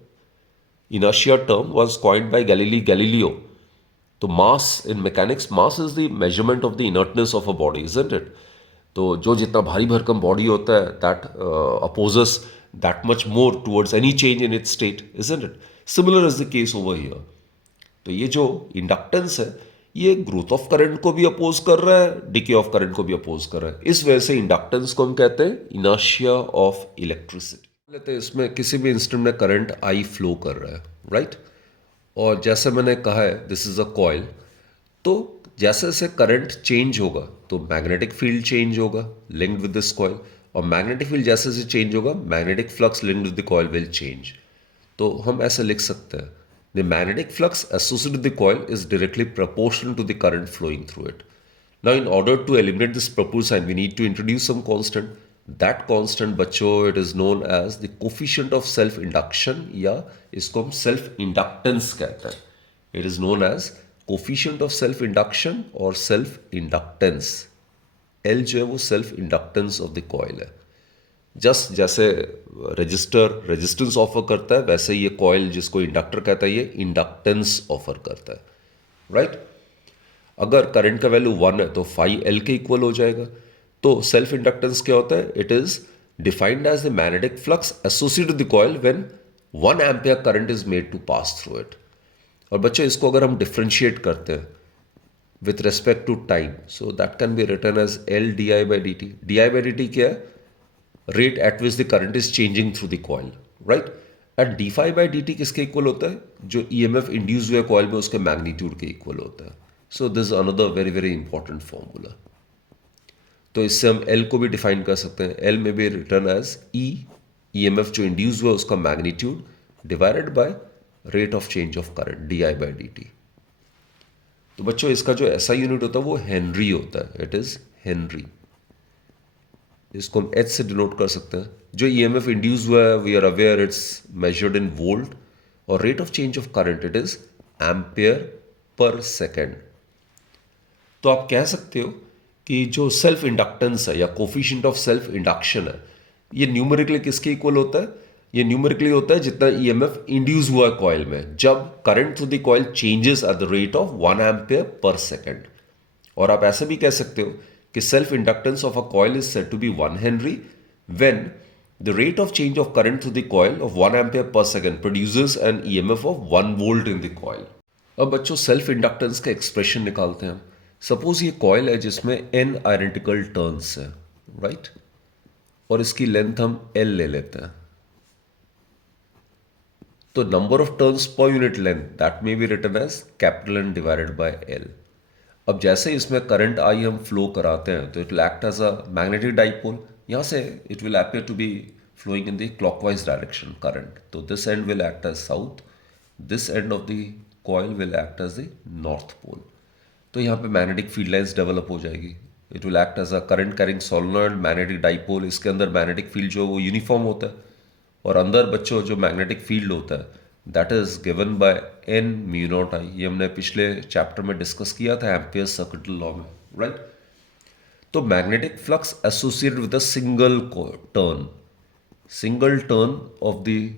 Inertia term was coined by Galileo. तो mass in mechanics, mass is the measurement of the inertness of a body, isn't it? तो जो जितना भारी भरकम बॉडी होता है, that opposes that much more towards any change in its state, isn't it? Similar is the case over here. तो ये जो इंडक्टेंस है, ये ग्रोथ ऑफ करंट को भी अपोज कर रहा है, डिके ऑफ करंट को भी अपोज कर रहा है। इस वजह से इंडक्टेंस को हम कहते हैं इनर्शिया ऑफ इलेक्ट्रिसिटी। लेते हैं इसमें किसी भी इंस्टेंट में करंट आई फ्लो कर रहा है, राइट? और जैसे मैंने कहा है, दिस इज अ कॉइल। तो जैसे जैसे करंट चेंज होगा तो मैग्नेटिक फील्ड चेंज होगा लिंक्ड विद दिस कॉइल, और मैग्नेटिक फील्ड जैसे जैसे चेंज होगा, magnetic flux linked with the coil will change. तो हम ऐसे लिख सकते हैं, the magnetic flux associated with the coil is directly proportional to the current flowing through it. Now, in order to eliminate this proportion sign, we need to introduce some constant. That constant बच्चों it is known as the coefficient of self induction, या इसको हम self inductance कहते हैं. It is known as coefficient of self induction और self inductance. L जो है वो self inductance of the coil है. जस्ट जैसे रजिस्टर रेजिस्टेंस ऑफर करता है, वैसे ये कॉइल जिसको इंडक्टर कहता है ये इंडक्टेंस ऑफर करता है. राइट. अगर करंट का वैल्यू 1 है तो फाई एल के इक्वल हो जाएगा. तो सेल्फ इंडक्टेंस क्या होता है? It is defined as the magnetic flux associated with the coil when 1 ampere current is made to pass through it. और बच्चों इसको अगर हम डिफरेंशिएट करते हैं with respect to time, so that can be written as L di by dt. Di by dt क्या है? Rate at which the current is changing through the coil, right? And d phi by dt किसके equal होता है? जो EMF induce हुए coil में उसके magnitude के इक्वल होता है. So this another very very important formula. तो इससे हम L को भी डिफाइन कर सकते हैं. L में भी रिटर्न एज E, EMF जो इंड्यूस हुआ उसका magnitude divided by rate of change of current di by dt. तो बच्चों इसका जो ऐसा यूनिट होता है वो हेनरी होता है. It is Henry. इसको हम एच से डिनोट कर सकते हैं. जो ईएमएफ इंड्यूस हुआ है we are aware it's measured in volt, और rate of change of current it is ampere per second. तो आप कह सकते हो कि जो सेल्फ इंडक्टेंस है या कोफिशिएंट ऑफ सेल्फ इंडक्शन है, ये न्यूमेरिकली किसके इक्वल होता है? ये न्यूमेरिकली होता है जितना ईएमएफ इंड्यूस हुआ है कॉइल में जब current through the coil changes at the rate of 1 ampere per second. और आप ऐसे भी कह सकते हो कि self inductance of a coil is said to be 1 henry when the rate of change of current through the coil of 1 ampere per second produces an EMF of 1 volt in the coil. अब बच्चों self inductance का expression निकालते हैं. Suppose ये coil है जिसमें n identical turns है, right, और इसकी लेंथ हम l ले लेते हैं. तो number of turns per unit length that may be written as capital N divided by L. अब जैसे इसमें करंट आई हम फ्लो कराते हैं तो it will act as a magnetic dipole. यहाँ से it will appear to be flowing in the clockwise direction current. तो this end will act as south, this end of the coil will act as the north pole. तो यहाँ पे magnetic field lines develop हो जाएगी. It will act as a current carrying solenoid magnetic dipole. इसके अंदर magnetic field जो वो uniform होता है, और अंदर बच्चों जो मैग्नेटिक फील्ड होता है that is given by n mu naught I. ये हमने पिछले चैप्टर में डिस्कस किया था एम्पियर सर्किट लॉ में, राइट. तो magnetic flux associated with a single turn of the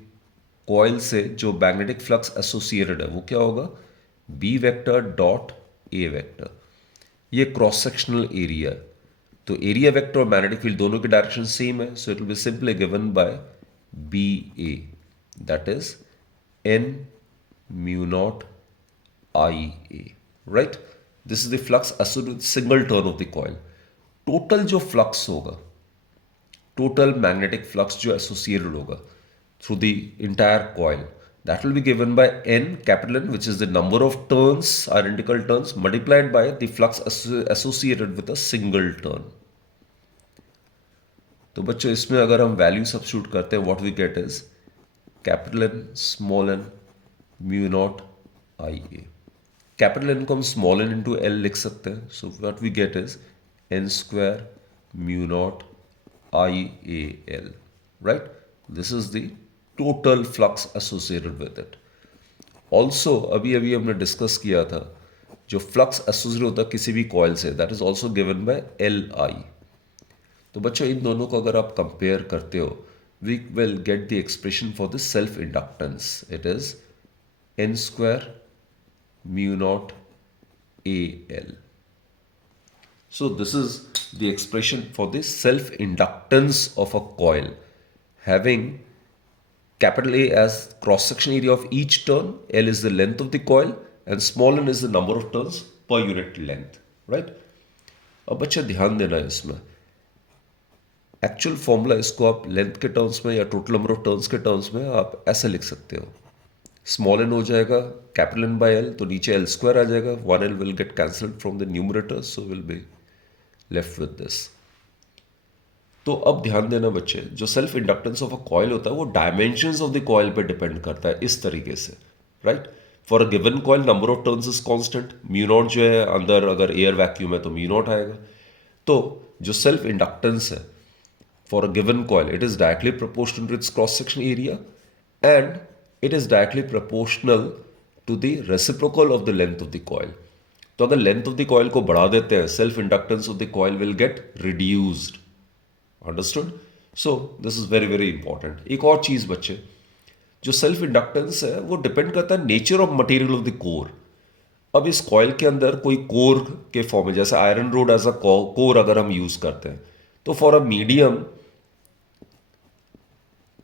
coil से जो मैग्नेटिक फ्लक्स एसोसिएटेड है वो क्या होगा? B vector dot A vector. ये क्रॉस सेक्शनल एरिया है. तो एरिया वेक्टर और मैग्नेटिक फील्ड दोनों की डायरेक्शन सेम है, so it will be simply given by B A, that is n mu naught I a, right. This is the flux associated with single turn of the coil. Total जो flux होगा, total magnetic flux जो associated होगा through the entire coil, that will be given by n capital N, which is the number of turns, identical turns, multiplied by the flux associated with a single turn. तो बच्चों इसमें अगर हम value substitute करते हैं what we get is capital N small n mu naught I A. Capital N को हम small n into L लिख सकते हैं. So what we get is n square mu naught I A L, right. This is the total flux associated with it. Also अभी अभी हमने discuss किया था जो फ्लक्स एसोसिएटेड होता है किसी भी coil say that is also given by L I. तो बच्चों इन दोनों को अगर आप कंपेयर करते हो we will get the expression for the self inductance. It is n square mu naught al. So this is the expression for the self inductance of a coil having capital A as cross section area of each turn, L is the length of the coil, and small n is the number of turns per unit length, right. अब बच्चा ध्यान देना है इसमें actual formula इसको आप length के terms में या टोटल नंबर ऑफ टर्न्स के टर्म्स में आप ऐसे लिख सकते हो. स्मॉल n हो जाएगा कैपिटल N बाय L, तो नीचे L स्क्वायर आ जाएगा. 1L will get cancelled from the numerator, so will be left with this. तो अब ध्यान देना बच्चे, जो self inductance of a coil होता है वो डायमेंशंस ऑफ द कॉइल पे डिपेंड करता है इस तरीके से, right. For a given coil number of turns is constant. Mu naught जो है अंदर अगर एयर वैक्यूम है तो म्यू नॉट आएगा. तो जो सेल्फ इंडक्टेंस है for a given coil, it is directly proportional to its cross-section area and it is directly proportional to the reciprocal of the length of the coil. तो अगर length of the coil को बढ़ा देते हैं, self inductance of the coil will get reduced. Understood? So this is very very important. एक और चीज बच्चे, जो सेल्फ इंडक्टेंस है वो डिपेंड करता है nature of material of the core. अब इस कॉइल के अंदर कोई कोर के फॉर्म में, जैसे iron rod as a core अगर हम यूज करते हैं, तो फॉर अ मीडियम,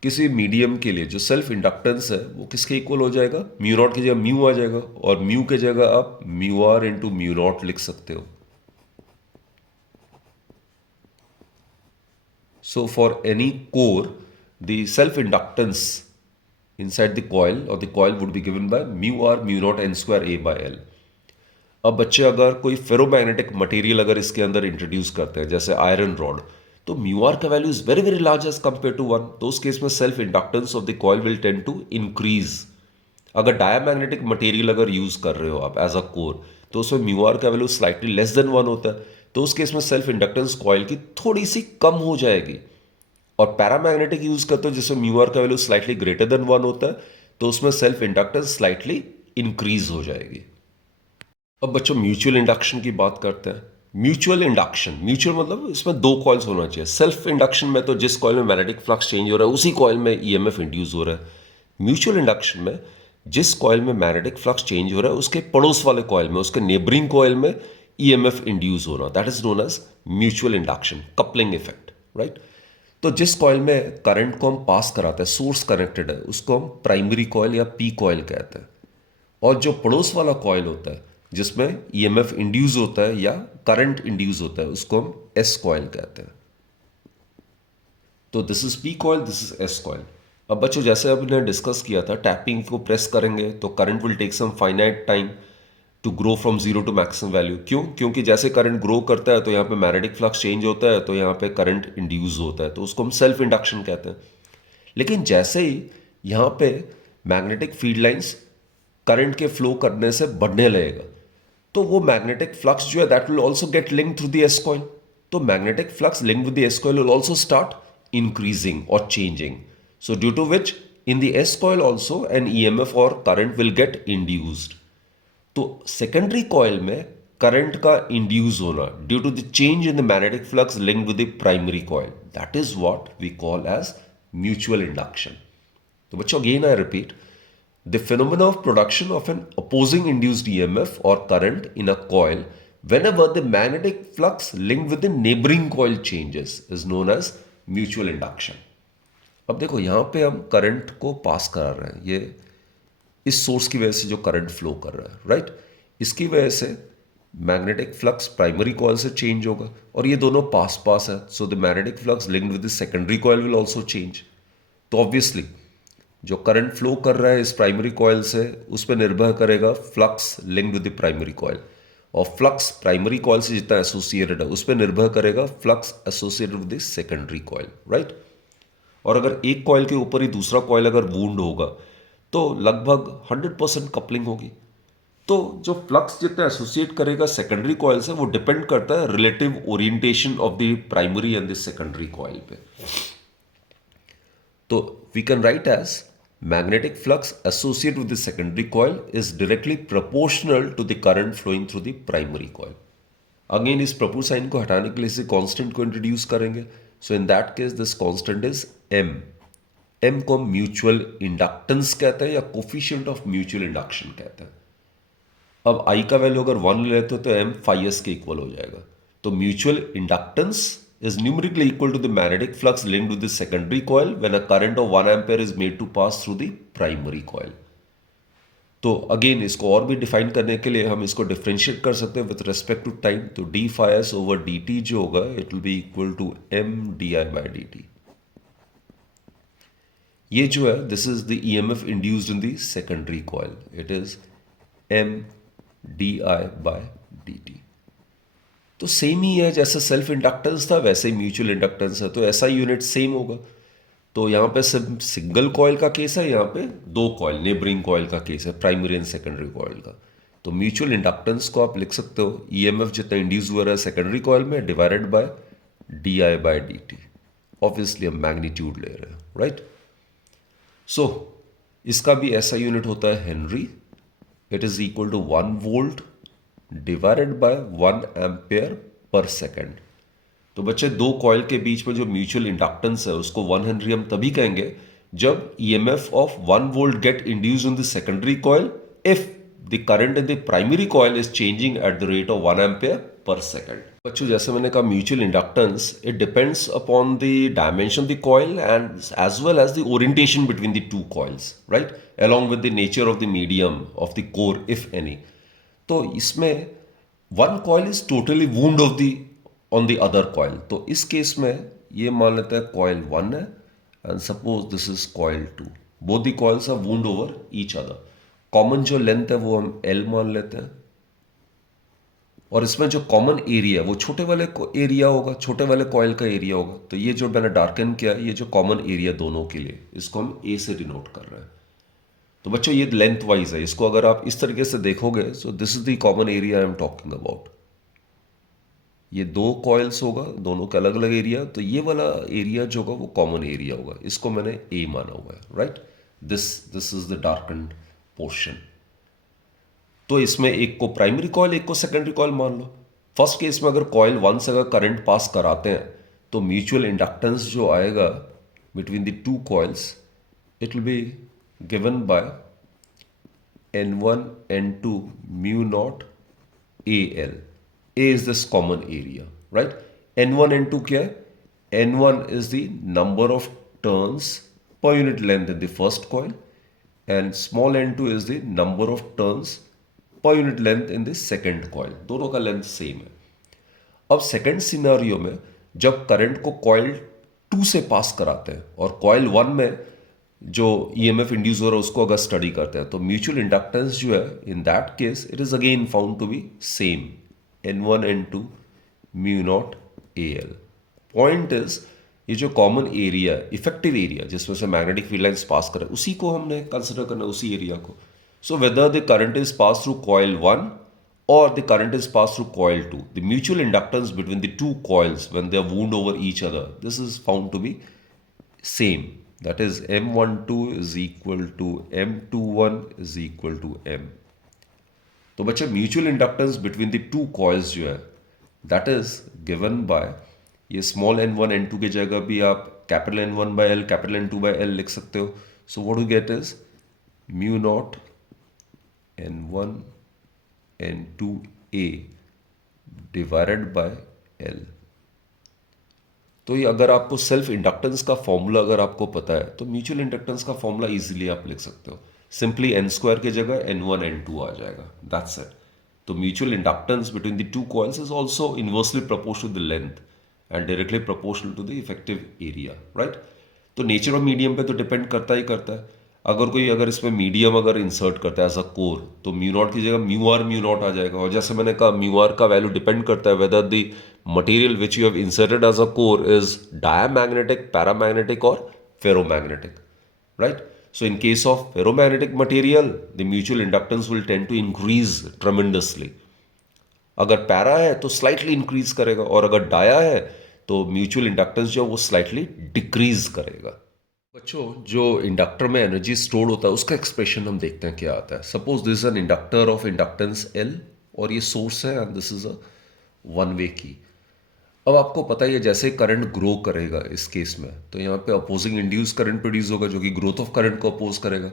किसी मीडियम के लिए जो सेल्फ इंडक्टेंस है वो किसके इक्वल हो जाएगा? म्यू नॉट की जगह म्यू आ जाएगा, और म्यू के जगह आप mu r into mu naught लिख सकते हो. So for any core, the self-inductance inside the coil would be given by mu r mu naught n square a by l. अब बच्चे अगर कोई फेरोमैग्नेटिक मटेरियल अगर इसके अंदर इंट्रोड्यूस करते हैं जैसे आयरन रॉड, तो म्यू आर का value is very very large as compare to 1. तो उस केस में self inductance of the coil will tend to increase. अगर डायमैग्नेटिक मटेरियल अगर यूज कर रहे हो आप एज अ कोर, तो उसमें म्यू आर का वैल्यू स्लाइटली लेस देन 1 होता है. तो उस केस में सेल्फ इंडक्टेंस कॉइल की थोड़ी सी कम हो जाएगी. और पैरामैग्नेटिक यूज करते हो जिसमें म्यू आर का वैल्यू स्लाइटली ग्रेटर देन 1 होता है, तो उसमें सेल्फ इंडक्टेंस स्लाइटली इंक्रीज हो जाएगी. अब बच्चों म्यूचुअल इंडक्शन की बात करते हैं. म्यूचुअल इंडक्शन, म्यूचुअल मतलब इसमें दो कॉइल्स होना चाहिए. सेल्फ इंडक्शन में तो जिस कॉइल में मैग्नेटिक फ्लक्स चेंज हो रहा है उसी कॉइल में ईएमएफ इंड्यूस हो रहा है. म्यूचुअल इंडक्शन में जिस कॉइल में मैग्नेटिक फ्लक्स चेंज हो रहा है उसके पड़ोस वाले कॉइल में, उसके नेबरिंग कॉइल में ईएमएफ इंड्यूस हो रहा है. That is known as mutual induction, coupling effect, right. तो जिस कॉइल में करंट को हम पास कराते हैं, सोर्स कनेक्टेड है, उसको हम प्राइमरी कॉइल या पी कॉइल कहते हैं. और जो पड़ोस वाला कॉइल होता है जिसमें ईएमएफ इंड्यूस होता है या करंट इंड्यूस होता है, उसको हम एस कॉइल कहते हैं. तो this is P coil, this is S coil. अब बच्चों जैसे हमने डिस्कस किया था, टैपिंग को प्रेस करेंगे तो current will take some finite time to grow from zero to maximum value. क्यों? क्योंकि जैसे करंट ग्रो करता है तो यहाँ पे मैग्नेटिक फ्लक्स चेंज होता है, तो यहाँ पे करंट इंड्यूस होता है, तो उसको हम सेल्फ इंडक्शन कहते हैं. लेकिन जैसे ही यहाँ पे मैग्नेटिक फील्ड लाइंस करंट के फ्लो करने से बढ़ने लगेगा, तो वो मैग्नेटिक फ्लक्स जो है that will also get link through the S coil. तो magnetic flux link with the S coil will also start increasing और changing. So due to which in the S coil also an EMF और current will get induced. तो secondary coil में current का induce होना due to the change in the magnetic flux linked with the primary coil, that is what we call as mutual induction. तो बच्चों again I repeat, the phenomena of production of an opposing induced EMF or current in a coil whenever the magnetic flux linked with the neighboring coil changes is known as mutual induction. अब देखो यहाँ पे हम current को पास करा रहे हैं, ये इस सोर्स की वजह से जो करंट फ्लो कर रहा है, राइट. इसकी वजह से मैग्नेटिक फ्लक्स प्राइमरी कॉइल से चेंज होगा और ये दोनों पास पास है, so the magnetic flux linked with the secondary coil will also change. तो ऑब्वियसली जो करंट फ्लो कर रहा है इस प्राइमरी कॉइल से, उस पर निर्भर करेगा flux linked with the primary coil, और फ्लक्स प्राइमरी कॉइल से जितना एसोसिएटेड है उस पर निर्भर करेगा flux associated with the secondary coil, right. और अगर एक कॉइल के ऊपर ही दूसरा कॉइल अगर वूंड होगा तो लगभग 100% कपलिंग होगी. तो जो फ्लक्स जितना एसोसिएट करेगा सेकेंडरी कॉइल से वो डिपेंड करता है relative orientation of the primary and the secondary coil पे. तो we can write as magnetic flux associated with the secondary coil is directly proportional to the current flowing through the primary coil. Again इस proper sign को हटाने के लिए इसे constant को introduce करेंगे. So in that case this constant is m. m को हम म्यूचुअल इंडक्टेंस कहते हैं या कोफिशिएंट ऑफ म्यूचुअल इंडक्शन कहते हैं. अब I का वैल्यू अगर 1 ले लेते हो तो m phi s के इक्वल हो जाएगा. तो mutual inductance is numerically equal to the magnetic flux linked with the secondary coil when a current of 1 ampere is made to pass through the primary coil. तो again इसको और भी define करने के लिए हम इसको डिफरेंशिएट कर सकते हैं विथ रिस्पेक्ट टू टाइम. तो d phi s over d t जो होगा it will be equal to m di by dt. ये जो है this is the EMF induced in the secondary coil, it is m di by dt. तो same ही है, जैसे self inductance था वैसे ही म्यूचुअल इंडक्टेंस है, तो ऐसा यूनिट सेम होगा. तो यहाँ पे सिंगल कॉइल का केस है, यहाँ पे दो कॉइल नेबरिंग कॉइल का केस है, प्राइमरी एंड सेकेंडरी कॉइल का. तो म्यूचुअल इंडक्टेंस को आप लिख सकते हो ईएमएफ जितना इंड्यूस हुआ है सेकेंडरी कॉइल में divided by d I by d t. Obviously हम मैग्नीट्यूड ले रहे हैं, राइट। सो इसका भी ऐसा यूनिट होता है henry. It is equal to 1 volt divided by 1 ampere per second. तो बच्चे दो कॉइल के बीच में जो म्यूचुअल इंडक्टेंस है उसको 1 हेनरी हम तभी कहेंगे जब EMF of 1 volt get induce in the secondary coil if the current in the primary coil is changing at the rate of 1 ampere per second. बच्चों जैसे मैंने कहा mutual inductance it depends upon the dimension of the coil and as well as the orientation between the two coils, right, along with the nature of the medium of the core if any। तो इसमें one coil is totally wound of the on the other coil. तो इस case में ये मान लेते हैं coil 1 है and suppose this is coil 2। Both the coils are wound over each other. Common जो लेंथ है वो हम एल मान लेते हैं और इसमें जो कॉमन एरिया वो छोटे वाले एरिया होगा, छोटे वाले कॉइल का एरिया होगा। तो ये जो मैंने डार्कन किया ये जो कॉमन एरिया दोनों के लिए इसको हम ए से डिनोट कर रहे हैं। तो बच्चों ये लेंथ वाइज है, इसको अगर आप इस तरीके से देखोगे सो this is the common area I am talking about. ये दो कॉइल्स होगा, दोनों का अलग अलग एरिया, तो ये वाला एरिया जो होगा वो कॉमन एरिया होगा, इसको मैंने ए माना हुआ है, right. This is the darkened portion. तो इसमें एक को प्राइमरी कॉइल एक को सेकेंडरी कॉइल मान लो। फर्स्ट केस में अगर कॉइल 1 से अगर करंट पास कराते हैं तो म्यूचुअल इंडक्टेंस जो आएगा between the two coils it will be given bye N1 N2 mu naught AL। A is this common area, right? N1 N2 क्या है? N1 is the number of turns per unit length in the first coil and small n2 is the number of turns per unit length in the second coil। दोनों का length same है। अब second scenario में जब current को coil 2 से पास कराते हैं और कॉइल 1 में जो ईएमएफ इंड्यूस हो रहा है उसको अगर स्टडी करते हैं तो म्यूचुअल इंडक्टेंस जो है in that case it is again found to be same N1 N2 mu naught AL। Point is ये जो कॉमन एरिया इफेक्टिव एरिया जिसमें से मैग्नेटिक फील्ड लाइंस पास करे उसी को हमने कंसिडर करना, उसी एरिया को। So whether the current is pass through coil 1 or the current is passed through coil 2, the mutual inductance between the two coils when they are wound over each other, this is found to be same, that is M12 is equal to M21 is equal to M। तो बच्चे mutual inductance between the two coils जो है that is given by ये small n1 n2 की जगह भी आप capital N1 by L capital N2 by L लिख सकते हो। So what you get is mu naught N1 N2A divided by L। तो ये अगर आपको सेल्फ इंडक्टेंस का फॉर्मूला अगर आपको पता है तो म्यूचुअल इंडक्टेंस का फॉर्मूला इजीली आप लिख सकते हो। सिंपली n² की जगह N1 N2 आ जाएगा, दैट्स इट। तो mutual inductance between the two coils is also inversely proportional to the length and directly proportional to the effective area, right. तो नेचर ऑफ मीडियम पे तो डिपेंड करता ही करता है। अगर इसमें मीडियम अगर इंसर्ट करता है एज अ कोर तो म्यू नॉट की जगह म्यू आर म्यू नॉट आ जाएगा। और जैसे मैंने कहा म्यू आर का वैल्यू डिपेंड करता है whether the material which you have inserted as a core is diamagnetic, paramagnetic और ferromagnetic, right. So in case of ferromagnetic material, the mutual inductance will tend to increase tremendously। अगर para है तो slightly increase करेगा और अगर dia है तो mutual inductance जो वो स्लाइटली डिक्रीज करेगा। बच्चों जो इंडक्टर में एनर्जी स्टोर्ड होता है उसका एक्सप्रेशन हम देखते हैं क्या आता है। Suppose this is an inductor of inductance L और ये सोर्स है and this is a one way की। अब आपको पता ही है जैसे करंट ग्रो करेगा इस केस में तो यहाँ पे अपोजिंग इंड्यूस करंट प्रोड्यूस होगा जो कि ग्रोथ ऑफ करंट को अपोज करेगा।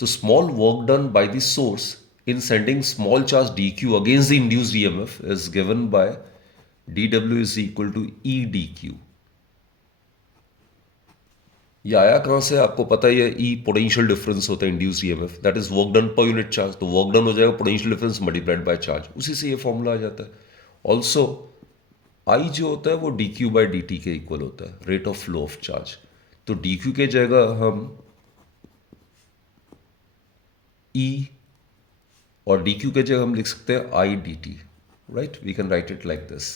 तो small work done by the source in sending small charge dq against the induced EMF is given by dw is equal to E dq। ये आया कहाँ से आपको पता ही है, E पोटेंशियल डिफरेंस होता है induced EMF, that is work done per unit charge. तो वर्क डन हो जाएगा potential difference multiplied by charge, उसी से ये फॉर्मूला आ जाता है। ऑल्सो आई जो होता है वो dq बाई dt के इक्वल होता है, rate of flow of charge. तो dq के जगह हम E और dq के जगह हम लिख सकते हैं I dt, right. We can write it like this.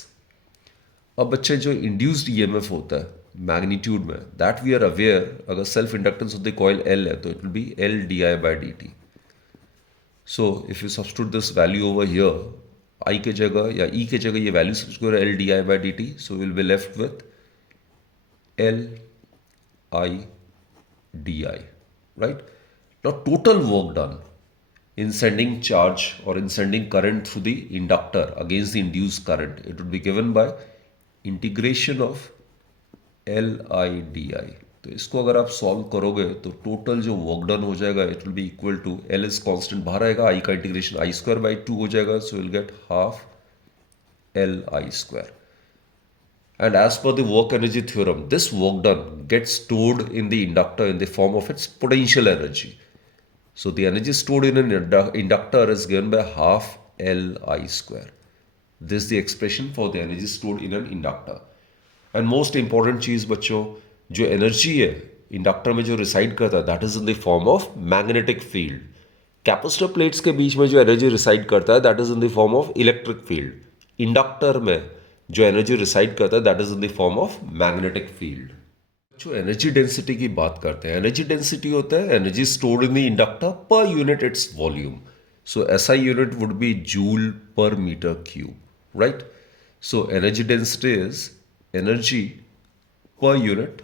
अब बच्चे जो इंड्यूस्ड ईएमएफ होता है मैग्नीट्यूड में दैट वी आर अवेयर, अगर self inductance of the coil L है तो it will be L di by dt। So if you substitute this value over here I के जगह या E के जगह ये वैल्यू सब्स्टिट्यूट करो L di by dt, so will be left with L I di, right? Now total work done in sending charge or in sending current through the inductor against the induced current, it would be given by integration of L I di. तो इसको अगर आप solve करोगे तो total जो work done हो जाएगा it will be equal to, L is constant बाहर आएगा, आई का इंटीग्रेशन आई स्क्वायर बाई 2 हो जाएगा, so will get half L I square. And as per the work energy theorem, this work done gets stored in the inductor in the form of its potential energy. So the energy stored in an inductor is given by half Li square. This is the expression for the energy stored in an inductor. And most important चीज बच्चों, जो energy है inductor में जो reside करता है that is in the form of magnetic field. Capacitor plates के बीच में जो एनर्जी रिसाइड करता है that is in the form of electric field. Inductor में जो एनर्जी रिसाइड करता है that is in the form of magnetic field. जो एनर्जी डेंसिटी की बात करते हैं, एनर्जी डेंसिटी होता है energy stored in the inductor per unit its volume. So SI unit would be joule per metre cube, right? So energy density is energy per unit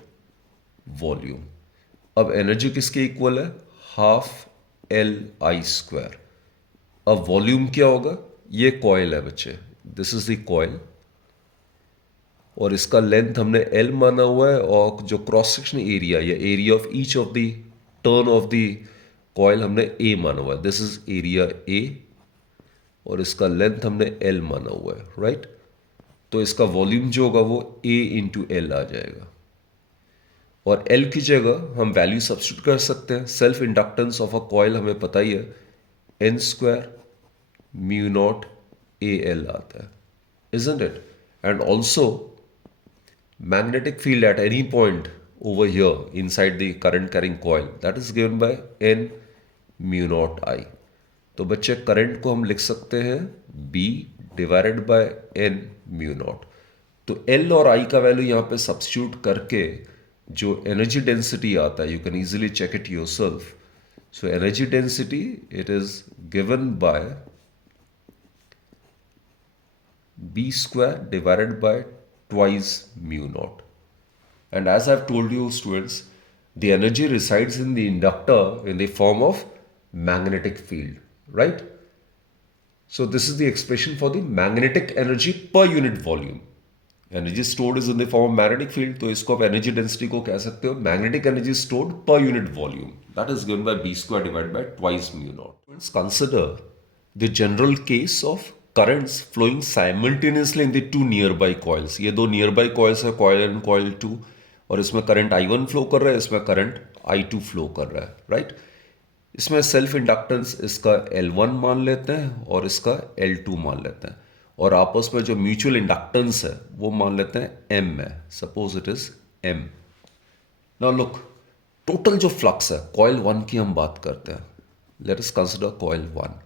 volume. अब energy किसके equal है? Half L I square. अब volume क्या होगा? ये coil है बच्चे, this is the coil और इसका लेंथ हमने L माना हुआ है और जो क्रॉस सेक्शन एरिया या area of each of the turn of the coil हमने A माना हुआ है. दिस इज एरिया A और इसका लेंथ हमने L माना हुआ है, राइट? तो इसका वॉल्यूम जो होगा वो A इंटू एल आ जाएगा और L की जगह हम वैल्यू सब्स्टिट्यूट कर सकते हैं. Self inductance of a coil हमें पता ही है, N square mu naught AL आता है, isn't it? And also magnetic field at any point over here inside the current carrying coil that is given by N mu naught I. तो बच्चे current को हम लिख सकते हैं B divided by N mu naught. तो L और I का वैल्यू यहाँ पे सब्स्टिट्यूट करके जो एनर्जी डेंसिटी आता है you can easily check it yourself. So energy density it is given by B square divided by twice mu naught. And as I've told you students, the energy resides in the inductor in the form of magnetic field, right? So this is the expression for the magnetic energy per unit volume. Energy stored is in the form of magnetic field, तो इसको आप energy density को कह सकते हो magnetic energy stored per unit volume. That is given by B square divided by twice mu naught. Let's consider the general case of currents flowing simultaneously in the two nearby coils. ये दो nearby coils है, coil 1 coil 2 और इसमें current I1 flow कर रहा है, इसमें current I2 flow कर रहा है, राइट? इसमें सेल्फ इंडक्टेंस इसका L1 मान लेते हैं और इसका L2 मान लेते हैं और आपस में जो म्यूचुअल इंडक्टेंस है वो मान लेते हैं M है. Suppose it is M. Now look, total जो फ्लक्स है कॉइल 1 की हम बात करते हैं. Let us consider coil 1.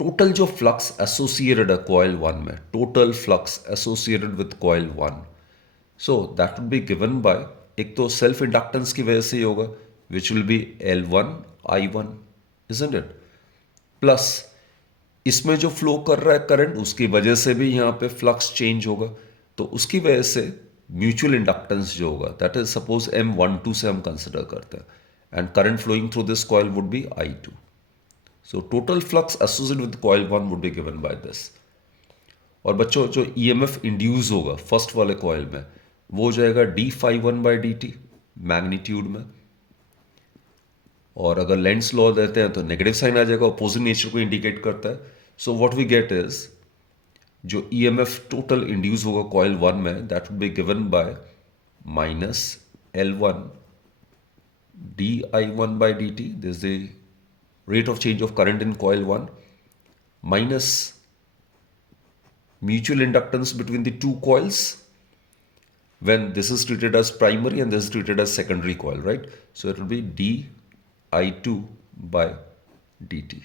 Total जो फ्लक्स एसोसिएटेड है कॉइल 1 में, total flux associated with coil 1, so that would be given bye, एक तो सेल्फ इंडक्टेंस की वजह से ही होगा which will be L1 I1, isn't it? Plus इसमें जो फ्लो कर रहा है करंट उसकी वजह से भी यहाँ पे फ्लक्स चेंज होगा, तो उसकी वजह से म्यूचुअल इंडक्टेंस जो होगा दैट इज सपोज M12 से हम कंसिडर करते हैं and current flowing through this coil would be I2. So total flux associated with coil 1 would be given by this. और बच्चों जो EMF इंड्यूस होगा फर्स्ट वाले कॉइल में वो हो जाएगा d∅1 by dt मैग्नीट्यूड में, और अगर लेंस लॉ देते हैं तो नेगेटिव साइन आ जाएगा, अपोजिट नेचर को इंडिकेट करता है. So what we get is जो EMF टोटल इंड्यूस होगा कॉइल 1 में that would be given by minus L1 di1 by dt, this the rate of change of current in coil 1, minus mutual inductance between the two coils when this is treated as primary and this is treated as secondary coil, right? So it will be di2 by dt,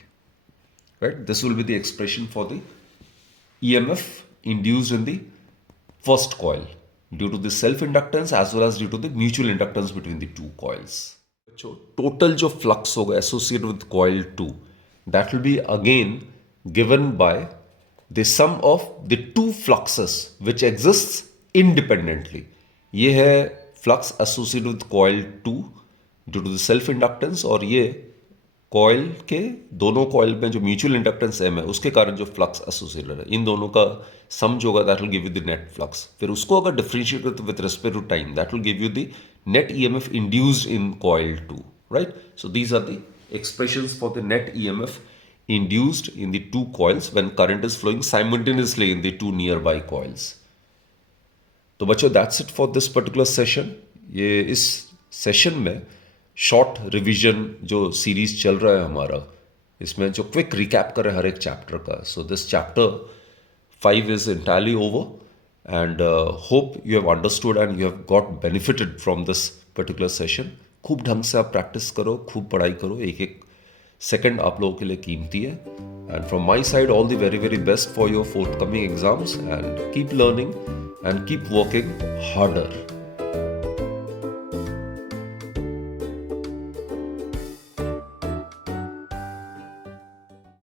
right? This will be the expression for the EMF induced in the first coil due to the self inductance as well as due to the mutual inductance between the two coils. Total जो flux होगा associated with coil 2 that will be again given by the sum of the two fluxes which exists independently. ये है flux associated with coil 2 due to the self inductance, और ये coil के दोनों coil में जो म्यूचुअल इंडक्टेंस एम है उसके कारण जो फ्लक्स एसोसिएटेड है, इन दोनों का सम जो होगा that will give you the net flux. फिर उसको अगर डिफरेंशिएट करते with respect to time that will give you the net EMF induced in coil 2, right? So these are the expressions for the net EMF induced in the two coils when current is flowing simultaneously in the two nearby coils. तो बच्चों that's it for this particular session. ये इस session में short revision जो series चल रहा है हमारा, इसमें जो क्विक रिकैप कर रहे हैं हर एक चैप्टर का। So this chapter 5 is entirely over and hope you have understood and you have got benefited from this particular session. खूब ढंग से आप प्रैक्टिस करो, खूब पढ़ाई करो, एक एक सेकंड आप लोगों के लिए कीमती है। And from my side all the very very best for your fourth coming exams, and keep learning and keep working harder.